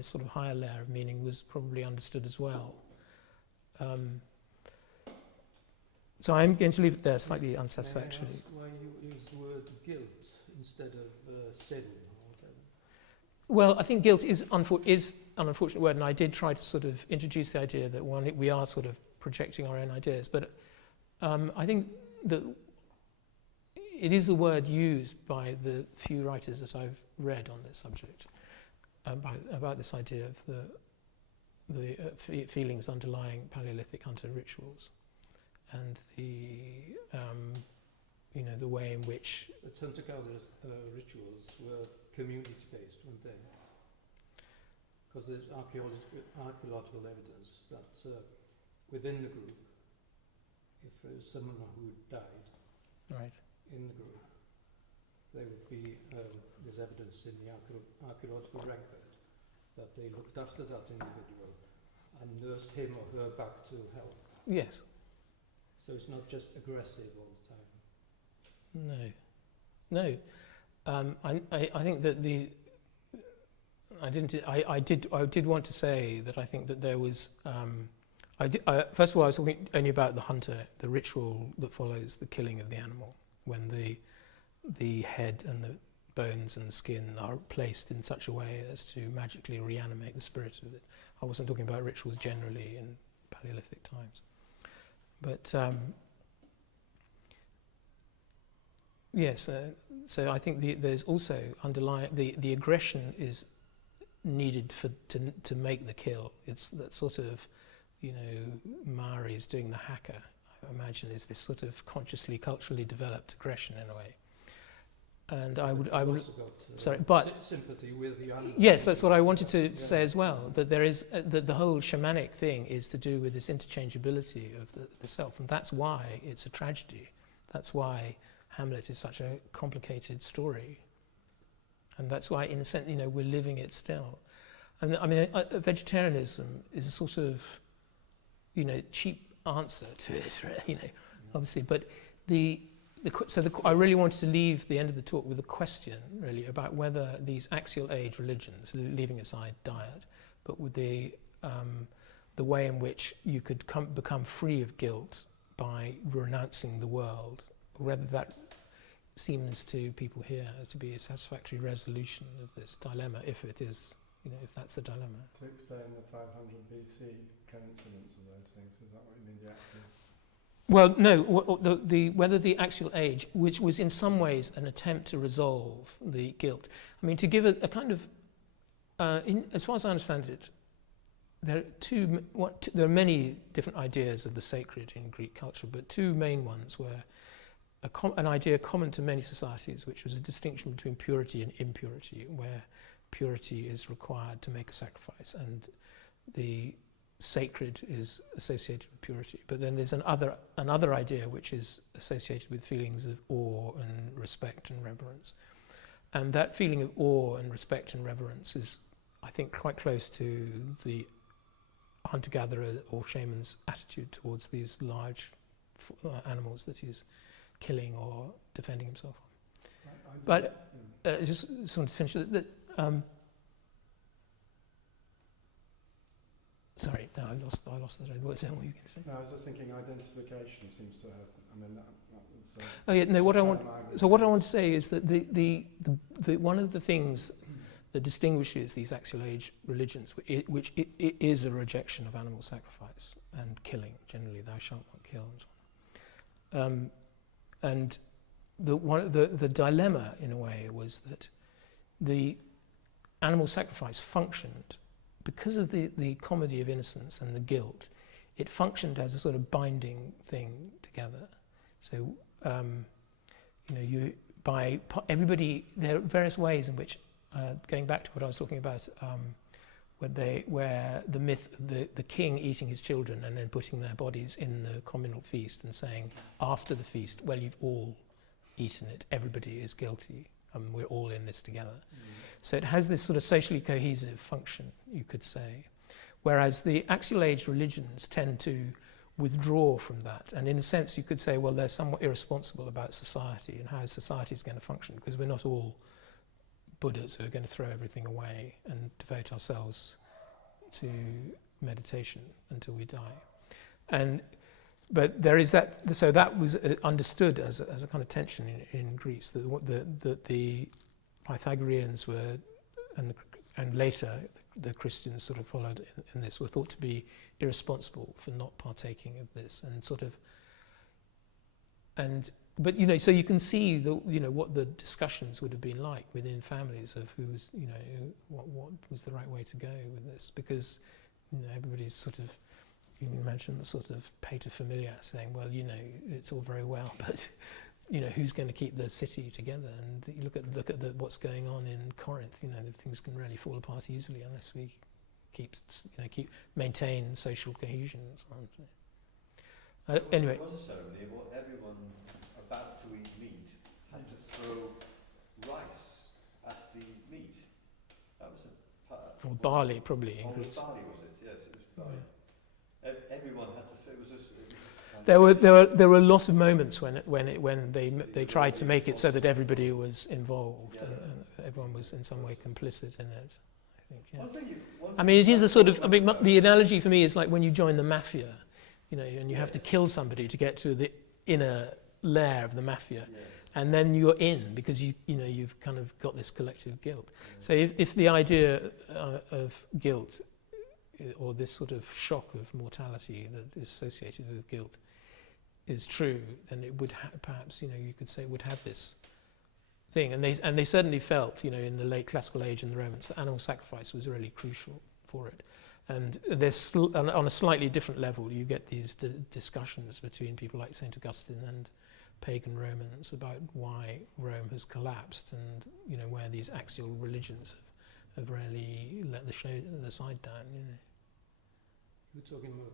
sort of higher layer of meaning was probably understood as well. So I'm going to leave it there, slightly unsatisfactory. May I ask why you use the word guilt instead of sin or whatever? Well, I think guilt is an unfortunate word, and I did try to sort of introduce the idea that we are sort of projecting our own ideas, but I think that it is a word used by the few writers that I've read on this subject about this idea of the feelings underlying Paleolithic hunter rituals, and the way in which the hunter-gatherer rituals were community-based, weren't they? Because there's archaeological evidence that within the group, if there was someone who died in the group, there would be there's evidence in the archaeological record that they looked after that individual and nursed him or her back to health. Yes. So it's not just aggressive all the time. No. I think that I did want to say that I think that there was. First of all, I was talking only about the hunter, the ritual that follows the killing of the animal, when the head and the bones and the skin are placed in such a way as to magically reanimate the spirit of it. I wasn't talking about rituals generally in Paleolithic times, but yes. So I think there's also underlying the aggression is needed to make the kill. It's that sort of, Maori is doing the haka, I imagine, is this sort of consciously, culturally developed aggression in a way. And I would also got, sympathy with the animal. Yes, that's what I wanted to say as well. That there is that the whole shamanic thing is to do with this interchangeability of the self, and that's why it's a tragedy. That's why Hamlet is such a complicated story, and that's why, in a sense, we're living it still. And I mean, vegetarianism is a sort of, cheap answer to it, obviously. But I really wanted to leave the end of the talk with a question, really, about whether these axial age religions, leaving aside diet, but with the way in which you could become free of guilt by renouncing the world, whether that seems to people here to be a satisfactory resolution of this dilemma, if it is, if that's a dilemma. To explain the 500 BC coincidence of those things, is that what you mean, the actual? Well, no, whether the axial age, which was in some ways an attempt to resolve the guilt. I mean, to give a kind of, as far as I understand it, there are many different ideas of the sacred in Greek culture, but two main ones were an idea common to many societies, which was a distinction between purity and impurity, where purity is required to make a sacrifice, and the sacred is associated with purity. But then there's another idea which is associated with feelings of awe and respect and reverence. And that feeling of awe and respect and reverence is, I think, quite close to the hunter-gatherer or shaman's attitude towards these large animals that he's killing or defending himself on. But just wanted to finish that. Sorry, no, I lost the thread. What you can say? No, I was just thinking identification seems to have. I mean, that was. Oh yeah, no. What I want to say is that the one of the things that distinguishes these axial age religions, which it is a rejection of animal sacrifice and killing. Generally, thou shalt not kill, and so on. And the dilemma, in a way, was that the animal sacrifice functioned because of the comedy of innocence and the guilt. It functioned as a sort of binding thing together. So, everybody, there are various ways in which, going back to what I was talking about, where the myth of the king eating his children and then putting their bodies in the communal feast and saying after the feast, well, you've all eaten it, everybody is guilty, and we're all in this together. So it has this sort of socially cohesive function, you could say, whereas the axial age religions tend to withdraw from that, and in a sense you could say, well, they're somewhat irresponsible about society and how society is going to function, because we're not all Buddhas who are going to throw everything away and devote ourselves to meditation until we die. But there is that, so that was understood as a kind of tension in Greece, that the Pythagoreans were, and later the Christians sort of followed in this, were thought to be irresponsible for not partaking of this, but so you can see what the discussions would have been like within families of who's what was the right way to go with this, because everybody's sort of, you can imagine the sort of paterfamilias saying, well, it's all very well, but who's going to keep the city together? And you look at what's going on in Corinth. Things can really fall apart easily unless we maintain social cohesion and so on. Anyway, There was a ceremony where everyone about to eat meat had to throw rice at the meat. That was or barley, probably in Greece. Greece. Barley was it? Yes, it was barley. Everyone had to throw. It was There were a lot of moments when they tried to make it so that everybody was involved and everyone was in some way complicit in it. I think. Yeah. I mean, it is a sort of. I mean, the analogy for me is like when you join the mafia, you know, and you have to kill somebody to get to the inner layer of the mafia, and then you're in because you've kind of got this collective guilt. So if the idea of guilt or this sort of shock of mortality that is associated with guilt is true, then it would perhaps, you know, you could say it would have this thing. And they certainly felt, you know, in the late classical age in the Romans, that animal sacrifice was really crucial for it. And there's on a slightly different level, you get these discussions between people like St. Augustine and pagan Romans about why Rome has collapsed, and you know where these axial religions have really let the side down. You know. You were talking about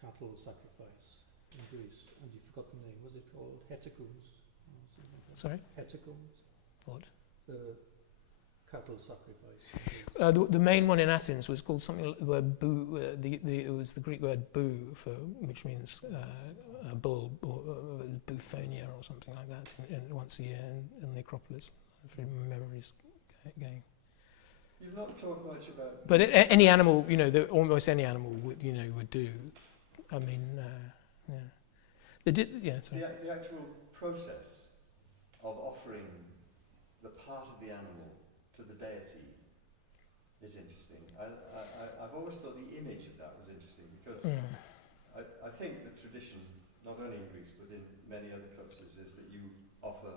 cattle sacrifice in Greece, and you forgot the name. Was it called heticums? Sorry? Heticums. What? The cattle sacrifice. The main one in Athens was called something like the word boo. It was the Greek word boo, which means a bull, or bouphonia or something like that, once a year in the Acropolis. If memories going. You've not talked much about. But any animal, you know, almost any animal would do. I mean, yeah. They did, yeah. Sorry. The actual process of offering the part of the animal to the deity is interesting. I've always thought the image of that was interesting because I think the tradition, not only in Greece but in many other cultures, is that you offer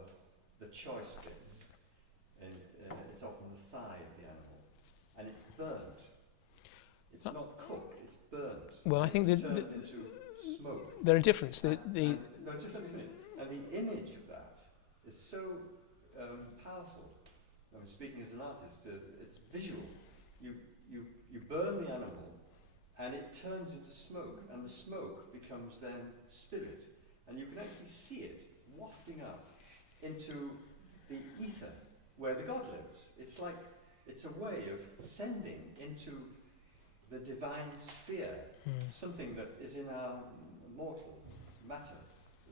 the choice bits, and it's often the thigh of the animal, and it's burnt. It's not cooked; it's burnt. Well, I think it's turned into smoke. There are differences. No, just let me finish. And the image of that is so powerful. I mean, speaking as an artist, it's visual. You burn the animal, and it turns into smoke, and the smoke becomes then spirit, and you can actually see it wafting up into the ether where the god lives. It's like it's a way of sending into the divine sphere something that is in our mortal matter,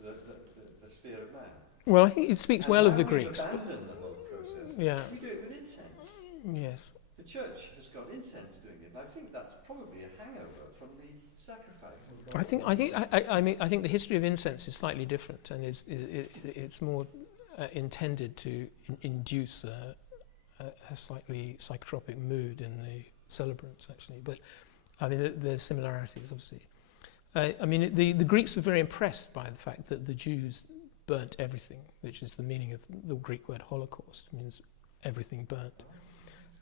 the sphere of man. Well, I think it speaks well of the Greeks. Abandon the whole process. Yeah. We do it with incense. Yes. The church has got incense doing it, and I think that's probably a hangover from the sacrifice. I think the history of incense is slightly different, and it's more intended to induce a slightly psychotropic mood in the celebrants, actually. But I mean, there's similarities, obviously. I mean, the Greeks were very impressed by the fact that the Jews burnt everything, which is the meaning of the Greek word Holocaust. It means everything burnt.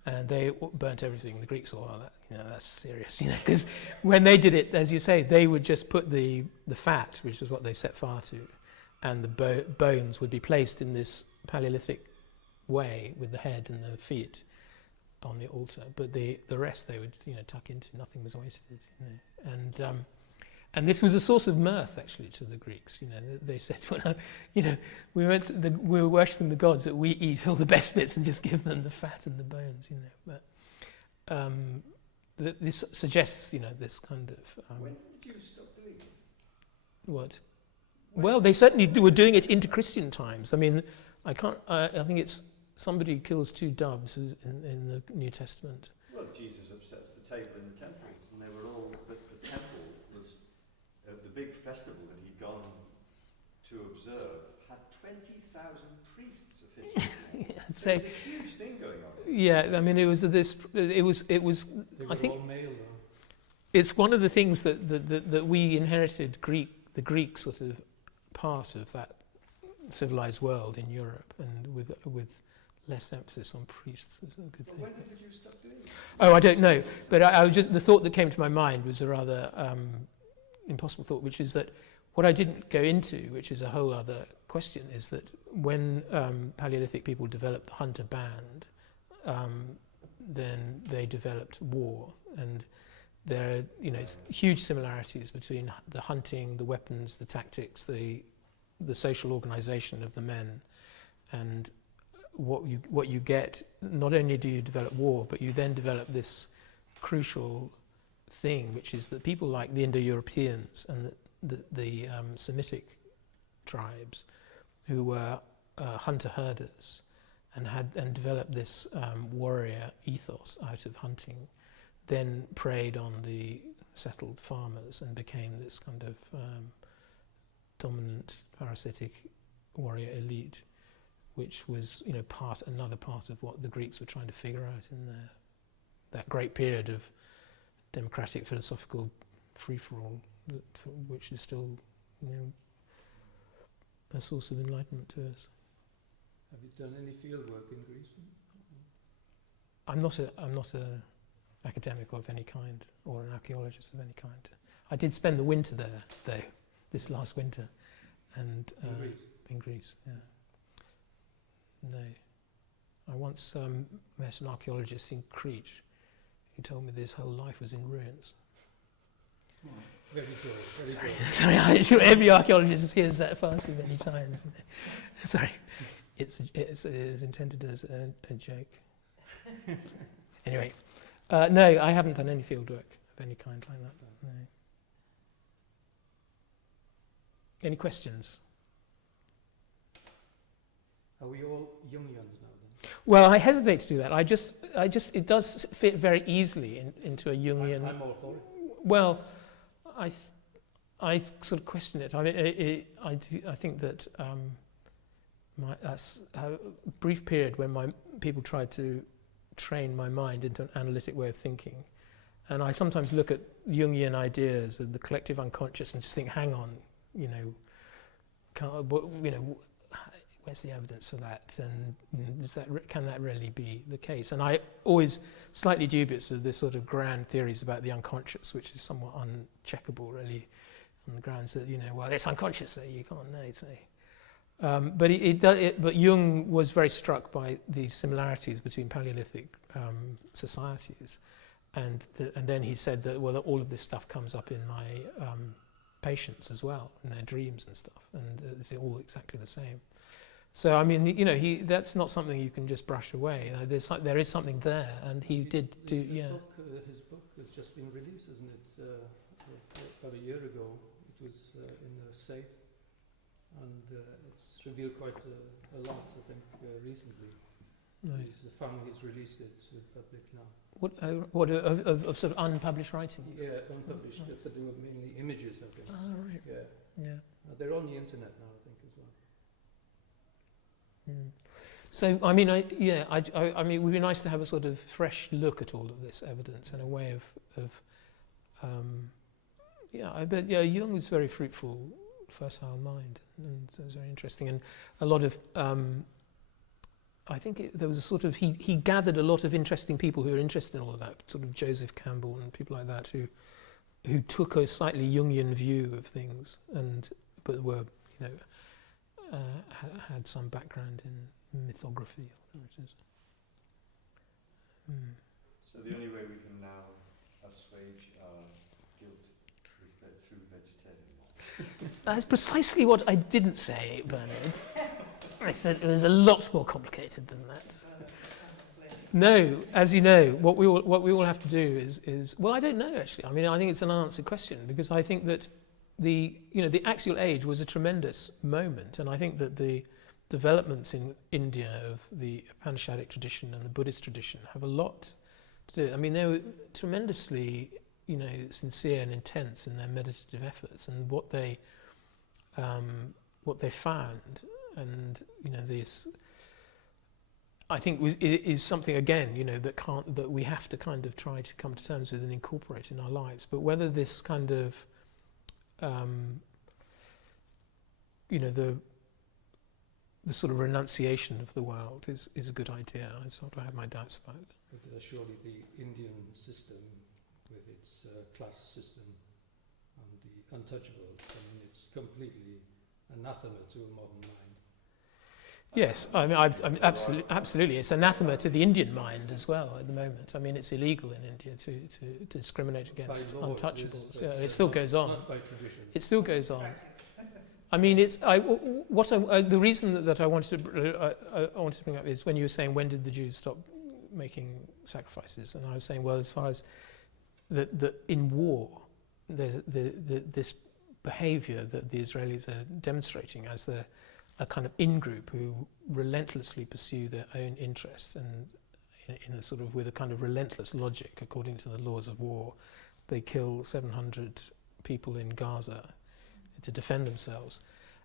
And they burnt everything. The Greeks thought, oh, that's serious, because when they did it, as you say, they would just put the fat, which was what they set fire to, and the bones would be placed in this Paleolithic way with the head and the feet on the altar. But the rest they would, tuck into. Nothing was wasted, And this was a source of mirth, actually, to the Greeks. They said, well, we were worshipping the gods, that we eat all the best bits and just give them the fat and the bones. But this suggests, this kind of. When did you stop doing it? What? Well, they certainly were doing it into Christian times. I mean, I think it's somebody kills 2 doves in the New Testament. Well, Jesus upsets the table in the temples, and they were all the temple was. The big festival that he'd gone to observe had 20,000 priests officiating. So it's a huge thing going on. Yeah, I mean, it was. They I think all male, though. It's one of the things that we inherited the Greek sort of part of that civilized world in Europe, and with less emphasis on priests is a good thing. When did you stop doing it? Oh, I don't know, but I was just the thought that came to my mind was a rather impossible thought, which is that what I didn't go into, which is a whole other question, is that when Paleolithic people developed the hunter band, then they developed war, and there are huge similarities between the hunting, the weapons, the tactics, the social organization of the men, and what you get. Not only do you develop war, but you then develop this crucial thing, which is that people like the Indo-Europeans and the Semitic tribes, who were hunter-herders, and developed this warrior ethos out of hunting, then preyed on the settled farmers and became this kind of dominant parasitic warrior elite, which was, you know, another part of what the Greeks were trying to figure out in that great period of democratic philosophical free-for-all, which is still, you know, a source of enlightenment to us. Have you done any field work in Greece? I'm not a academic of any kind or an archaeologist of any kind. I did spend the winter there, though, this last winter, and in Greece, yeah. No, I once met an archaeologist in Crete who told me his whole life was in ruins. Very good, very Sorry, good. sorry, I'm sure every archaeologist hears that far too many times. Sorry, it is intended as a joke. Anyway, no, I haven't done any field work of any kind like that. No. Any questions? Are we all Jungians now then? Well, I hesitate to do that. It does fit very easily into a Jungian. I'm all for it. Well, I sort of question it. I mean, I think that that's a brief period when people tried to train my mind into an analytic way of thinking, and I sometimes look at Jungian ideas of the collective unconscious and just think, hang on, you know, where's the evidence for that, and can that really be the case? And I always slightly dubious of this sort of grand theories about the unconscious, which is somewhat uncheckable, really, on the grounds that, you know, well, it's unconscious, so you can't know, say. But Jung was very struck by the similarities between Paleolithic societies, and then he said that, well, all of this stuff comes up in my patients as well, in their dreams and stuff, and it's all exactly the same. So I mean, you know, that's not something you can just brush away. There is something there, and he did do. Yeah. His book has just been released, isn't it? About a year ago, it was in the safe, and it's revealed quite a lot, I think, recently. Right. The family has released it to the public now. What of sort of unpublished writings? Yeah, unpublished, but they were mainly images, I think. Oh, right. Yeah. Yeah. They're on the internet now, I think, as well. Mm. So, I mean, I mean, it would be nice to have a sort of fresh look at all of this evidence and a way of I bet, yeah, Jung was very fruitful, fertile mind, and it was very interesting, and a lot of, I think there was a sort of, he gathered a lot of interesting people who were interested in all of that, sort of Joseph Campbell and people like that, who took a slightly Jungian view of things, but were, you know, had some background in mythography, or whatever it is. Mm. So the only way we can now assuage our guilt is through vegetarian. That's precisely what I didn't say, Bernard. I said it was a lot more complicated than that. No, as you know, what we all have to do is well, I don't know actually. I mean, I think it's an unanswered question, because I think that the axial age was a tremendous moment, and I think that the developments in India of the Upanishadic tradition and the Buddhist tradition have a lot to do. I mean, they were tremendously, you know, sincere and intense in their meditative efforts, and what they found, and you know, this, I think is something, again, you know, that we have to kind of try to come to terms with and incorporate in our lives. But whether this kind of you know, the sort of renunciation of the world is a good idea. I sort of have my doubts about it. But surely the Indian system, with its class system and the untouchables, I mean, it's completely anathema to a modern mind. Yes, I mean, absolutely. It's anathema to the Indian mind as well at the moment. I mean, it's illegal in India to discriminate against untouchables. It still goes on. Not by tradition. It still goes on. I mean, the reason that I wanted to bring up is when you were saying, when did the Jews stop making sacrifices? And I was saying, well, as far as in war, there's this behaviour that the Israelis are demonstrating as a kind of in-group who relentlessly pursue their own interests, and in a sort of with a kind of relentless logic according to the laws of war. They kill 700 people in Gaza to defend themselves.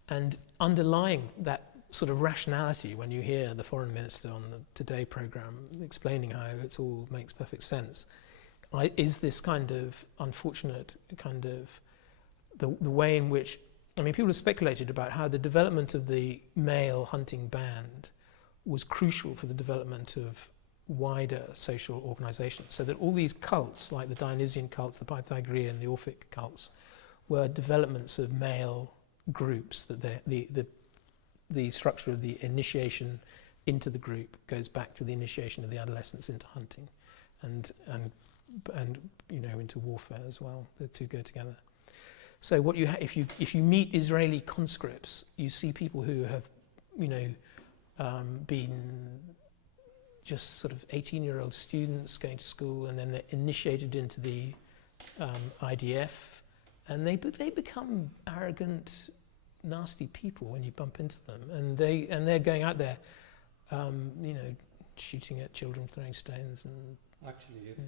And underlying that sort of rationality, when you hear the foreign minister on the Today programme explaining how it all makes perfect sense, is this kind of unfortunate kind of the way in which, I mean, people have speculated about how the development of the male hunting band was crucial for the development of wider social organisations, so that all these cults, like the Dionysian cults, the Pythagorean, the Orphic cults, were developments of male groups, that the structure of the initiation into the group goes back to the initiation of the adolescents into hunting and you know, into warfare as well. The two go together. So what you if you meet Israeli conscripts, you see people who have, you know, been just sort of 18-year-old students going to school, and then they're initiated into the IDF, and they become arrogant, nasty people when you bump into them, and they're going out there, you know, shooting at children, throwing stones, and actually it's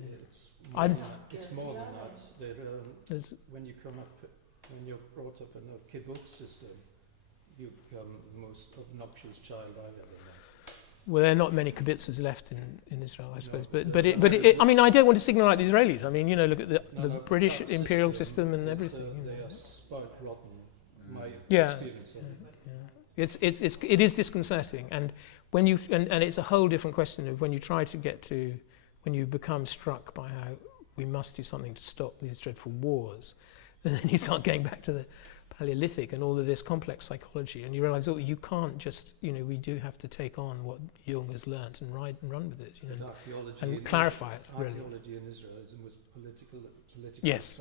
more than that. When you come up, when you're brought up in a kibbutz system, you become the most obnoxious child I've ever met. Well, there are not many kibbutzes left in Israel, I suppose. No, But I mean, I don't want to signal like the Israelis. I mean, you know, look at the British imperial system and everything. They are spoiled rotten. My Yeah. experience of it. It is disconcerting, and when you and it's a whole different question of when you try to get to, when you become struck by how we must do something to stop these dreadful wars, and then you start going back to the Paleolithic and all of this complex psychology, and you realise, oh, you can't just, you know, we do have to take on what Jung has learnt and run with it, you know, and clarify it. Really. Archaeology in Israel is the most political Yes.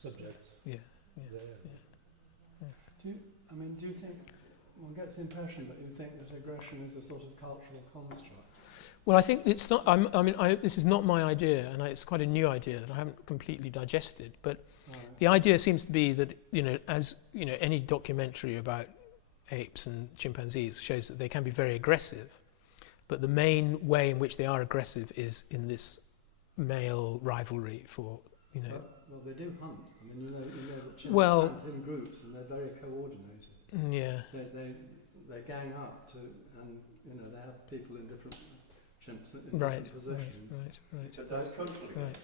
subject. Yeah. Do you think one gets the impression that you think that aggression is a sort of cultural construct? Well, I think it's not. This is not my idea, and it's quite a new idea that I haven't completely digested. But the idea seems to be that, you know, as you know, any documentary about apes and chimpanzees shows that they can be very aggressive, but the main way in which they are aggressive is in this male rivalry for, you know. Well, they do hunt. I mean, you know that chimps hunt in groups, and they're very coordinated. Yeah. They gang up to, and you know, they have people in different chimps in different positions. Right. So that's culturally. Right.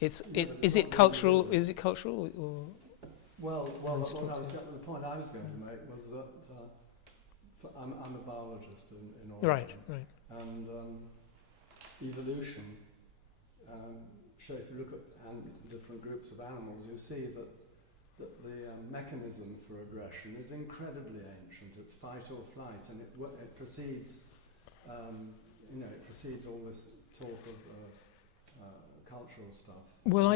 Is it cultural? Is it cultural or? Well, the point I was going to make was that I'm a biologist in origin. Right. And evolution. So if you look at different groups of animals, you see that the mechanism for aggression is incredibly ancient. It's fight or flight, and it precedes, it precedes all this talk of cultural stuff. Well,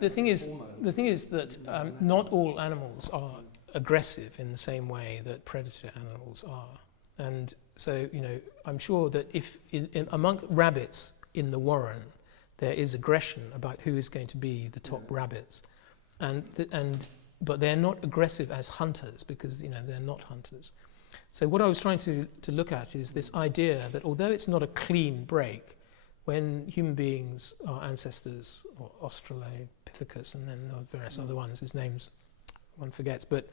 the thing is that hormones. not all animals are aggressive in the same way that predator animals are, and so, you know, I'm sure that if among rabbits in the warren, there is aggression about who is going to be the top rabbits, but they're not aggressive as hunters, because, you know, they're not hunters. So what I was trying to look at is this idea that although it's not a clean break, when human beings, our ancestors, or Australopithecus, and then there are various other ones whose names one forgets, but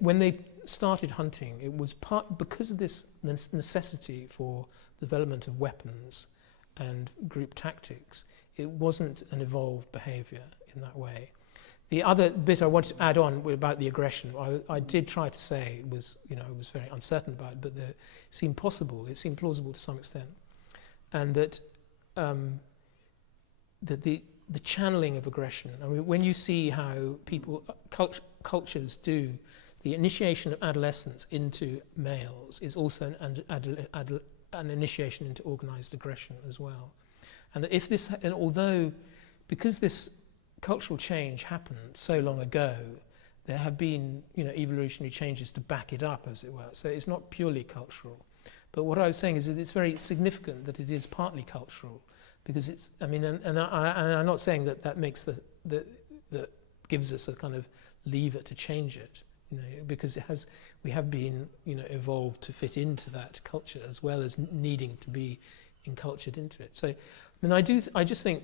when they started hunting, it was because of this necessity for development of weapons and group tactics. It wasn't an evolved behaviour in that way. The other bit I wanted to add on about the aggression, I did try to say it was, you know, I was very uncertain about it, but it seemed possible. It seemed plausible to some extent, and that the channeling of aggression. I mean, when you see how people cultures do, the initiation of adolescence into males is also an initiation into organised aggression as well. And that if this, and although, because this cultural change happened so long ago, there have been, you know, evolutionary changes to back it up, as it were. So it's not purely cultural. But what I was saying is that it's very significant that it is partly cultural, because it's, I mean, and I'm not saying that makes the gives us a kind of lever to change it, because we have been, evolved to fit into that culture as well as needing to be encultured into it. So, I mean, I just think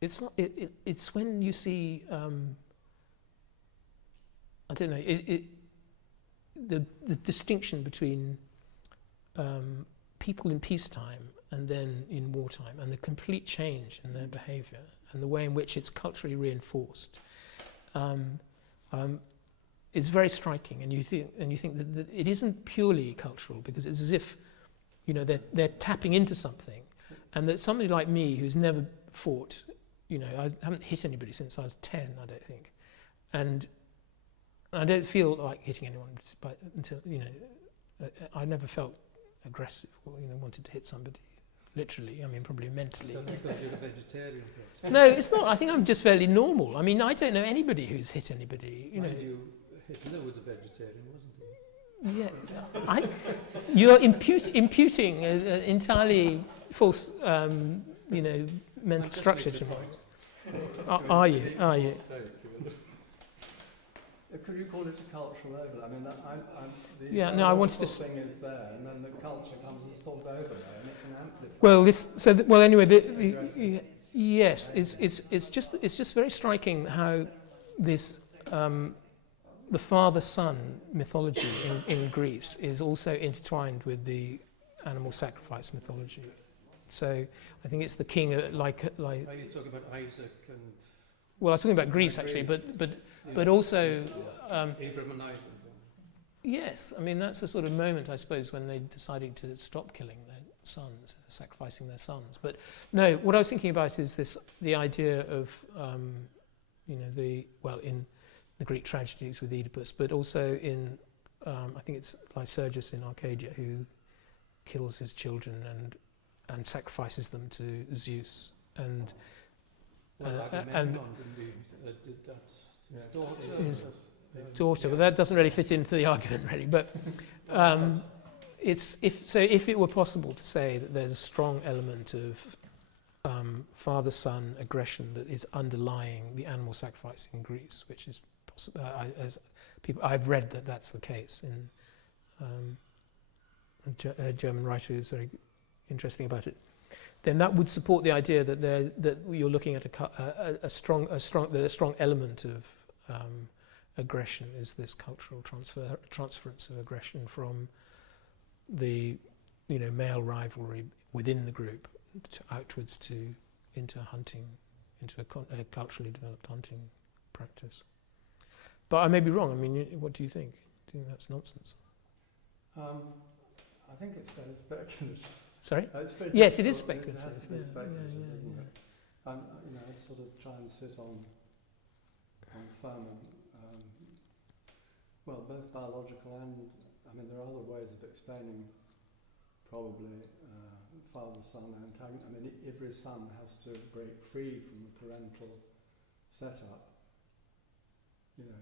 it's not. It's when you see, I don't know, the distinction between people in peacetime and then in wartime, and the complete change in their behaviour and the way in which it's culturally reinforced, is very striking. And you think that it isn't purely cultural, because it's as if, they're tapping into something, and that somebody like me who's never fought, I haven't hit anybody since I was 10, I don't think, and I don't feel like hitting anyone until I never felt aggressive or wanted to hit somebody. Literally, I mean, probably mentally. So because you're a vegetarian, perhaps? No, it's not. I think I'm just fairly normal. I mean, I don't know anybody who's hit anybody. Mind you, Hitler was a vegetarian, wasn't he? Yeah, you're imputing an entirely false, mental structure to me. Are you? Could you call it a cultural overlay? I mean, Yeah, no, I wanted to. Thing is there, and then the culture comes as a sort of overlay, and it can amplify. Well, anyway, yes, it's just very striking how this the father-son mythology in Greece is also intertwined with the animal sacrifice mythology. So I think it's the king, like. Are you talking about Isaac and? Well, I was talking about Greece actually, but also. Abraham and Isaac. Yes, I mean that's the sort of moment, I suppose, when they decided to stop killing their sons, sacrificing their sons. But no, what I was thinking about is the idea of, in the Greek tragedies with Oedipus, but also in, I think it's Lycurgus in Arcadia, who kills his children and sacrifices them to Zeus, and his daughter. Well, that doesn't really fit into the argument, really. But if it were possible to say that there's a strong element of father-son aggression that is underlying the animal sacrifice in Greece, which is possible, I've read that that's the case. A German writer is very interesting about it. Then that would support the idea that you're looking at a strong element of aggression is this cultural transference of aggression from the male rivalry within the group outwards into hunting, into a culturally developed hunting practice. But I may be wrong. I mean, what do you think? Do you think that's nonsense? I think it's fairly speculative. Sorry? Yes, it is speculative. It has to be speculative, isn't it? Yeah. I'd sort of try and sit on firm, both biological and, there are other ways of explaining probably father-son antagonism. I mean, every son has to break free from the parental setup,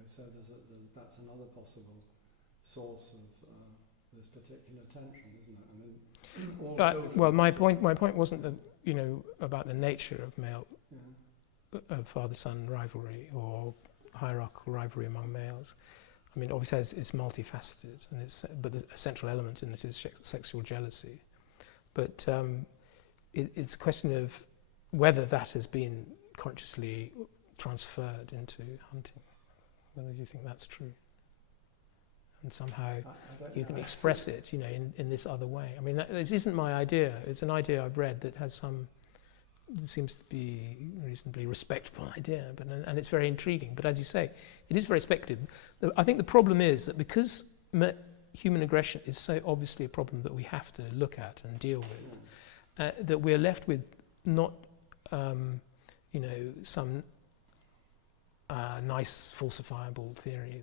so that's another possible source of this particular tension, isn't it? Well, my point wasn't that, about the nature of male, of father-son rivalry or hierarchical rivalry among males. I mean, obviously it's multifaceted, but the central element in it is sexual jealousy. But it's a question of whether that has been consciously transferred into hunting. Whether you think that's true, and somehow you can express it, in this other way. I mean, it isn't my idea. It's an idea I've read that has seems to be a reasonably respectable idea, and it's very intriguing. But as you say, it is very speculative. I think the problem is that because human aggression is so obviously a problem that we have to look at and deal with, that we're left with not, some nice falsifiable theory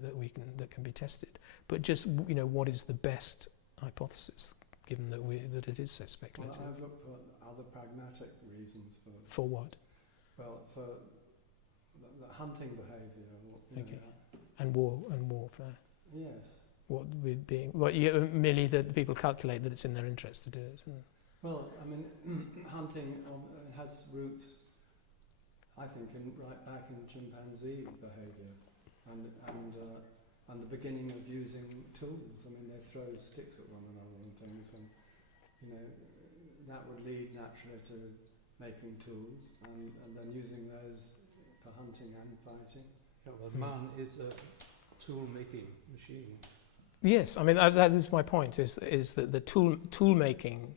that can be tested, but just what is the best hypothesis, given that it is so speculative. Well, I've looked for other pragmatic reasons for what? Well, for the hunting behaviour. And warfare. Yes. What with being merely that people calculate that it's in their interest to do it. Well, hunting has roots I think, right back in chimpanzee behaviour, and the beginning of using tools. I mean, they throw sticks at one another and things, and that would lead naturally to making tools and then using those for hunting and fighting. Yeah, well, man is a tool-making machine. Yes, I mean that is my point. Is that the tool making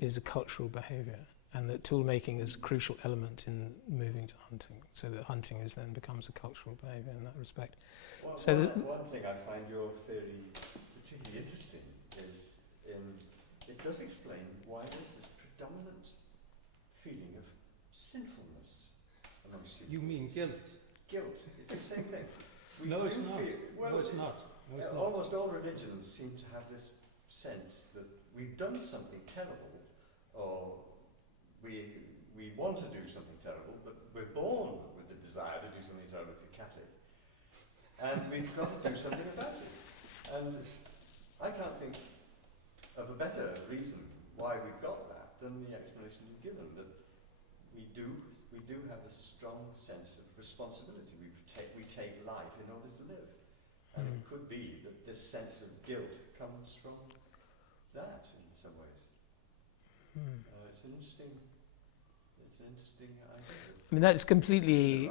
is a cultural behaviour, and that tool making is a crucial element in moving to hunting. So that hunting is then becomes a cultural behaviour in that respect. Well, So one thing I find your theory particularly interesting is it does explain why there's this predominant feeling of sinfulness amongst You humans. mean guilt? Guilt. It's the same thing. No, it's do not. well, No, it's not. No, it's not. almost all religions seem to have this sense that we've done something terrible, or we want to do something terrible, but we're born with the desire to do something terrible, if you're Catholic, and we've got to do something about it. And I can't think of a better reason why we've got that than the explanation you've given, that we do have a strong sense of responsibility. We take life in order to live. And it could be that this sense of guilt comes from that in some ways. It's an interesting idea. I mean that's completely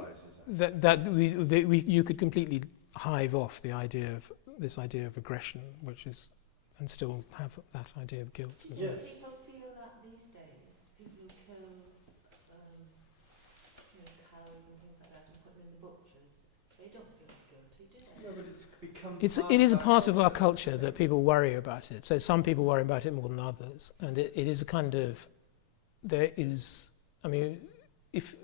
you could completely hive off the idea of this idea of aggression, which is, and still have that idea of guilt. As Yes. well. People feel that these days, people kill cows and things like that and put them in the butchers. They don't feel guilty, do they? No, but it's become It is a part of our culture that people worry about it. So some people worry about it more than others, and it is a kind of, there is, I mean,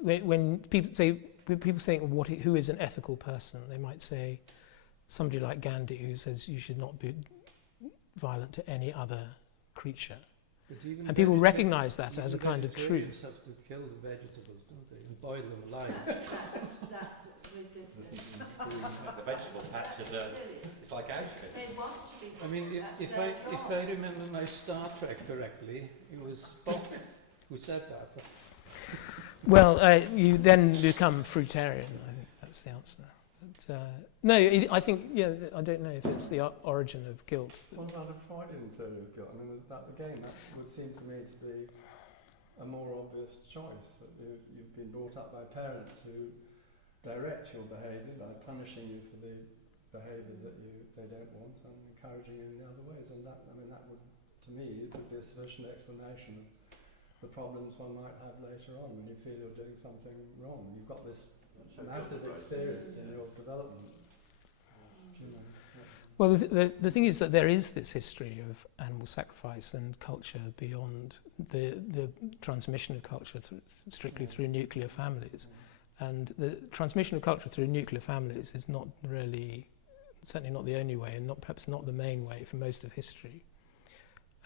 when people say who is an ethical person, they might say somebody like Gandhi, who says you should not be violent to any other creature, and people recognise that as a kind of truth. Vegetarians have to kill the vegetables, don't they, and boil them alive. That's ridiculous. The vegetable patch is it's like Auschwitz. They want to be. I mean, if I remember my Star Trek correctly, it was Spock who said that. Well, you then become fruitarian. I think that's the answer. But, no, I think I don't know if it's the origin of guilt. What about a Freudian theory of guilt? I mean, that would seem to me to be a more obvious choice, that you've been brought up by parents who direct your behaviour by punishing you for the behaviour that they don't want and encouraging you in the other ways. And that would, to me, it would be a sufficient explanation of the problems one might have later on when you feel you're doing something wrong. You've got this massive experience in your development. Well, the thing is that there is this history of animal sacrifice and culture beyond the transmission of culture strictly through nuclear families. And the transmission of culture through nuclear families is not really, certainly not the only way, and perhaps not the main way for most of history.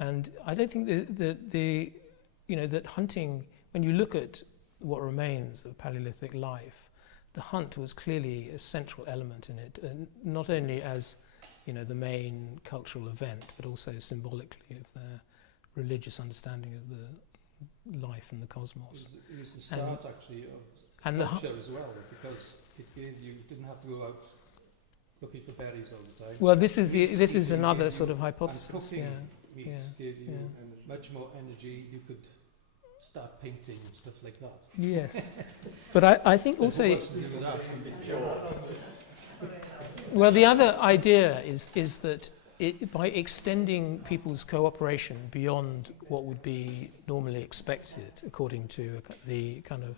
And I don't think that hunting, when you look at what remains of Paleolithic life, the hunt was clearly a central element in it, and not only as the main cultural event, but also symbolically of their religious understanding of the life and the cosmos. It was the start actually of culture as well, because it gave you didn't have to go out looking for berries all the time. Well, this is another sort of hypothesis. And cooking meat gave you yeah. much more energy. You could start painting and stuff like that. Yes, but I think also. Who wants to do that? Well, the other idea is that by extending people's cooperation beyond what would be normally expected, according to the kind of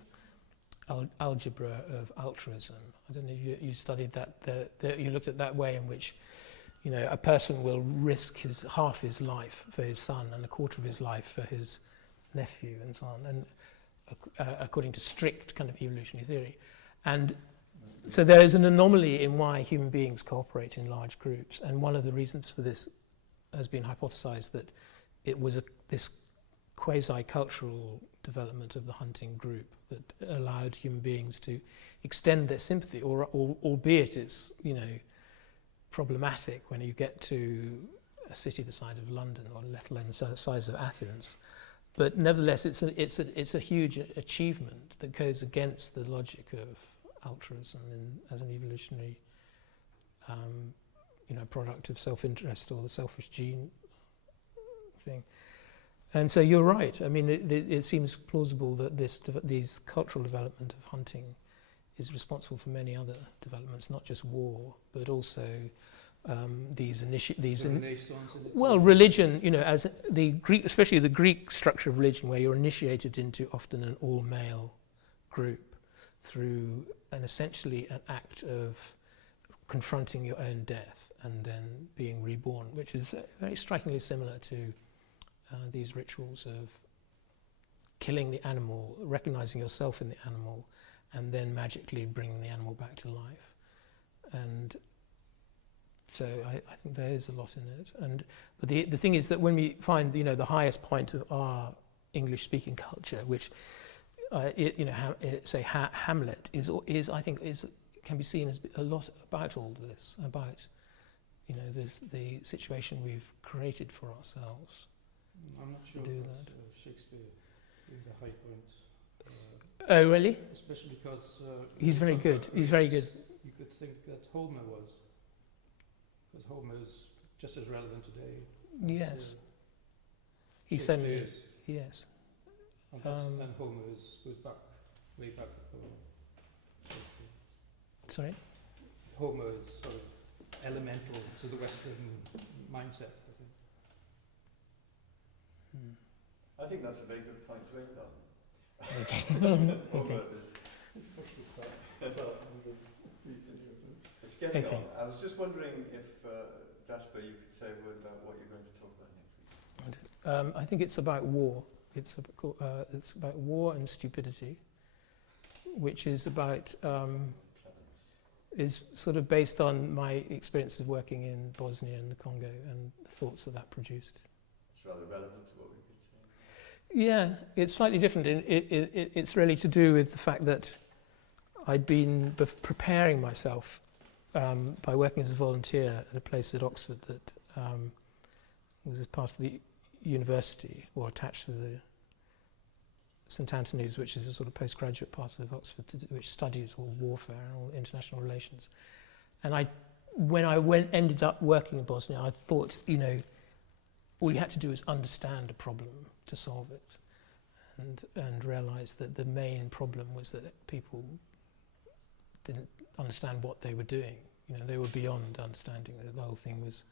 algebra of altruism. I don't know if you studied that. You looked at that way in which, a person will risk half his life for his son and a quarter of his life for his nephew and so on, and according to strict kind of evolutionary theory. And so there is an anomaly in why human beings cooperate in large groups, and one of the reasons for this has been hypothesized that it was this quasi-cultural development of the hunting group that allowed human beings to extend their sympathy, or albeit it's problematic when you get to a city the size of London, or let alone the size of Athens, but nevertheless, it's a huge achievement that goes against the logic of altruism as an evolutionary product of self-interest or the selfish gene thing. And so you're right. I mean, it seems plausible that these cultural development of hunting is responsible for many other developments, not just war, but also religion. As the Greek, especially the Greek structure of religion, where you're initiated into often an all-male group through essentially an act of confronting your own death and then being reborn, which is very strikingly similar to these rituals of killing the animal, recognizing yourself in the animal, and then magically bringing the animal back to life. And so I think there is a lot in it. But the thing is that when we find the highest point of our English-speaking culture, which say Hamlet is I think can be seen as a lot about all this, about the situation we've created for ourselves. I'm not sure about Shakespeare being the high point. Oh, really? Especially because he's very good. He's very good. You could think that Homer was, because Homer is just as relevant today. Yes. He certainly is. Yes. And Homer goes back, way back before Shakespeare. Sorry? Homer is sort of elemental to the Western mindset, I think. I think that's a very good point to end on. Okay. Homer is it's getting on. I was just wondering if, Jasper, you could say a word about what you're going to talk about next week. I think it's about war. It's about war and stupidity, which is about is sort of based on my experience of working in Bosnia and the Congo and the thoughts that produced. It's rather relevant to what we could say. Yeah, it's slightly different. It's really to do with the fact that I'd been preparing myself by working as a volunteer at a place at Oxford that was as part of the university, or attached to the St Antony's, which is a sort of postgraduate part of Oxford, which studies all warfare and all international relations. And when I ended up working in Bosnia, I thought, all you had to do was understand a problem to solve it, and realise that the main problem was that people didn't understand what they were doing. They were beyond understanding. The whole thing was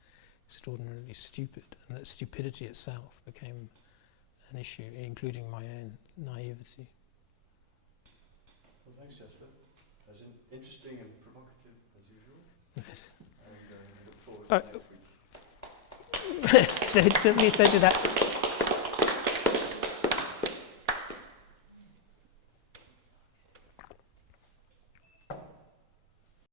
extraordinarily stupid, and that stupidity itself became an issue, including my own naivety. Well, thanks, Jasper. As interesting and provocative as usual. And we look forward to next week. Please don't do that.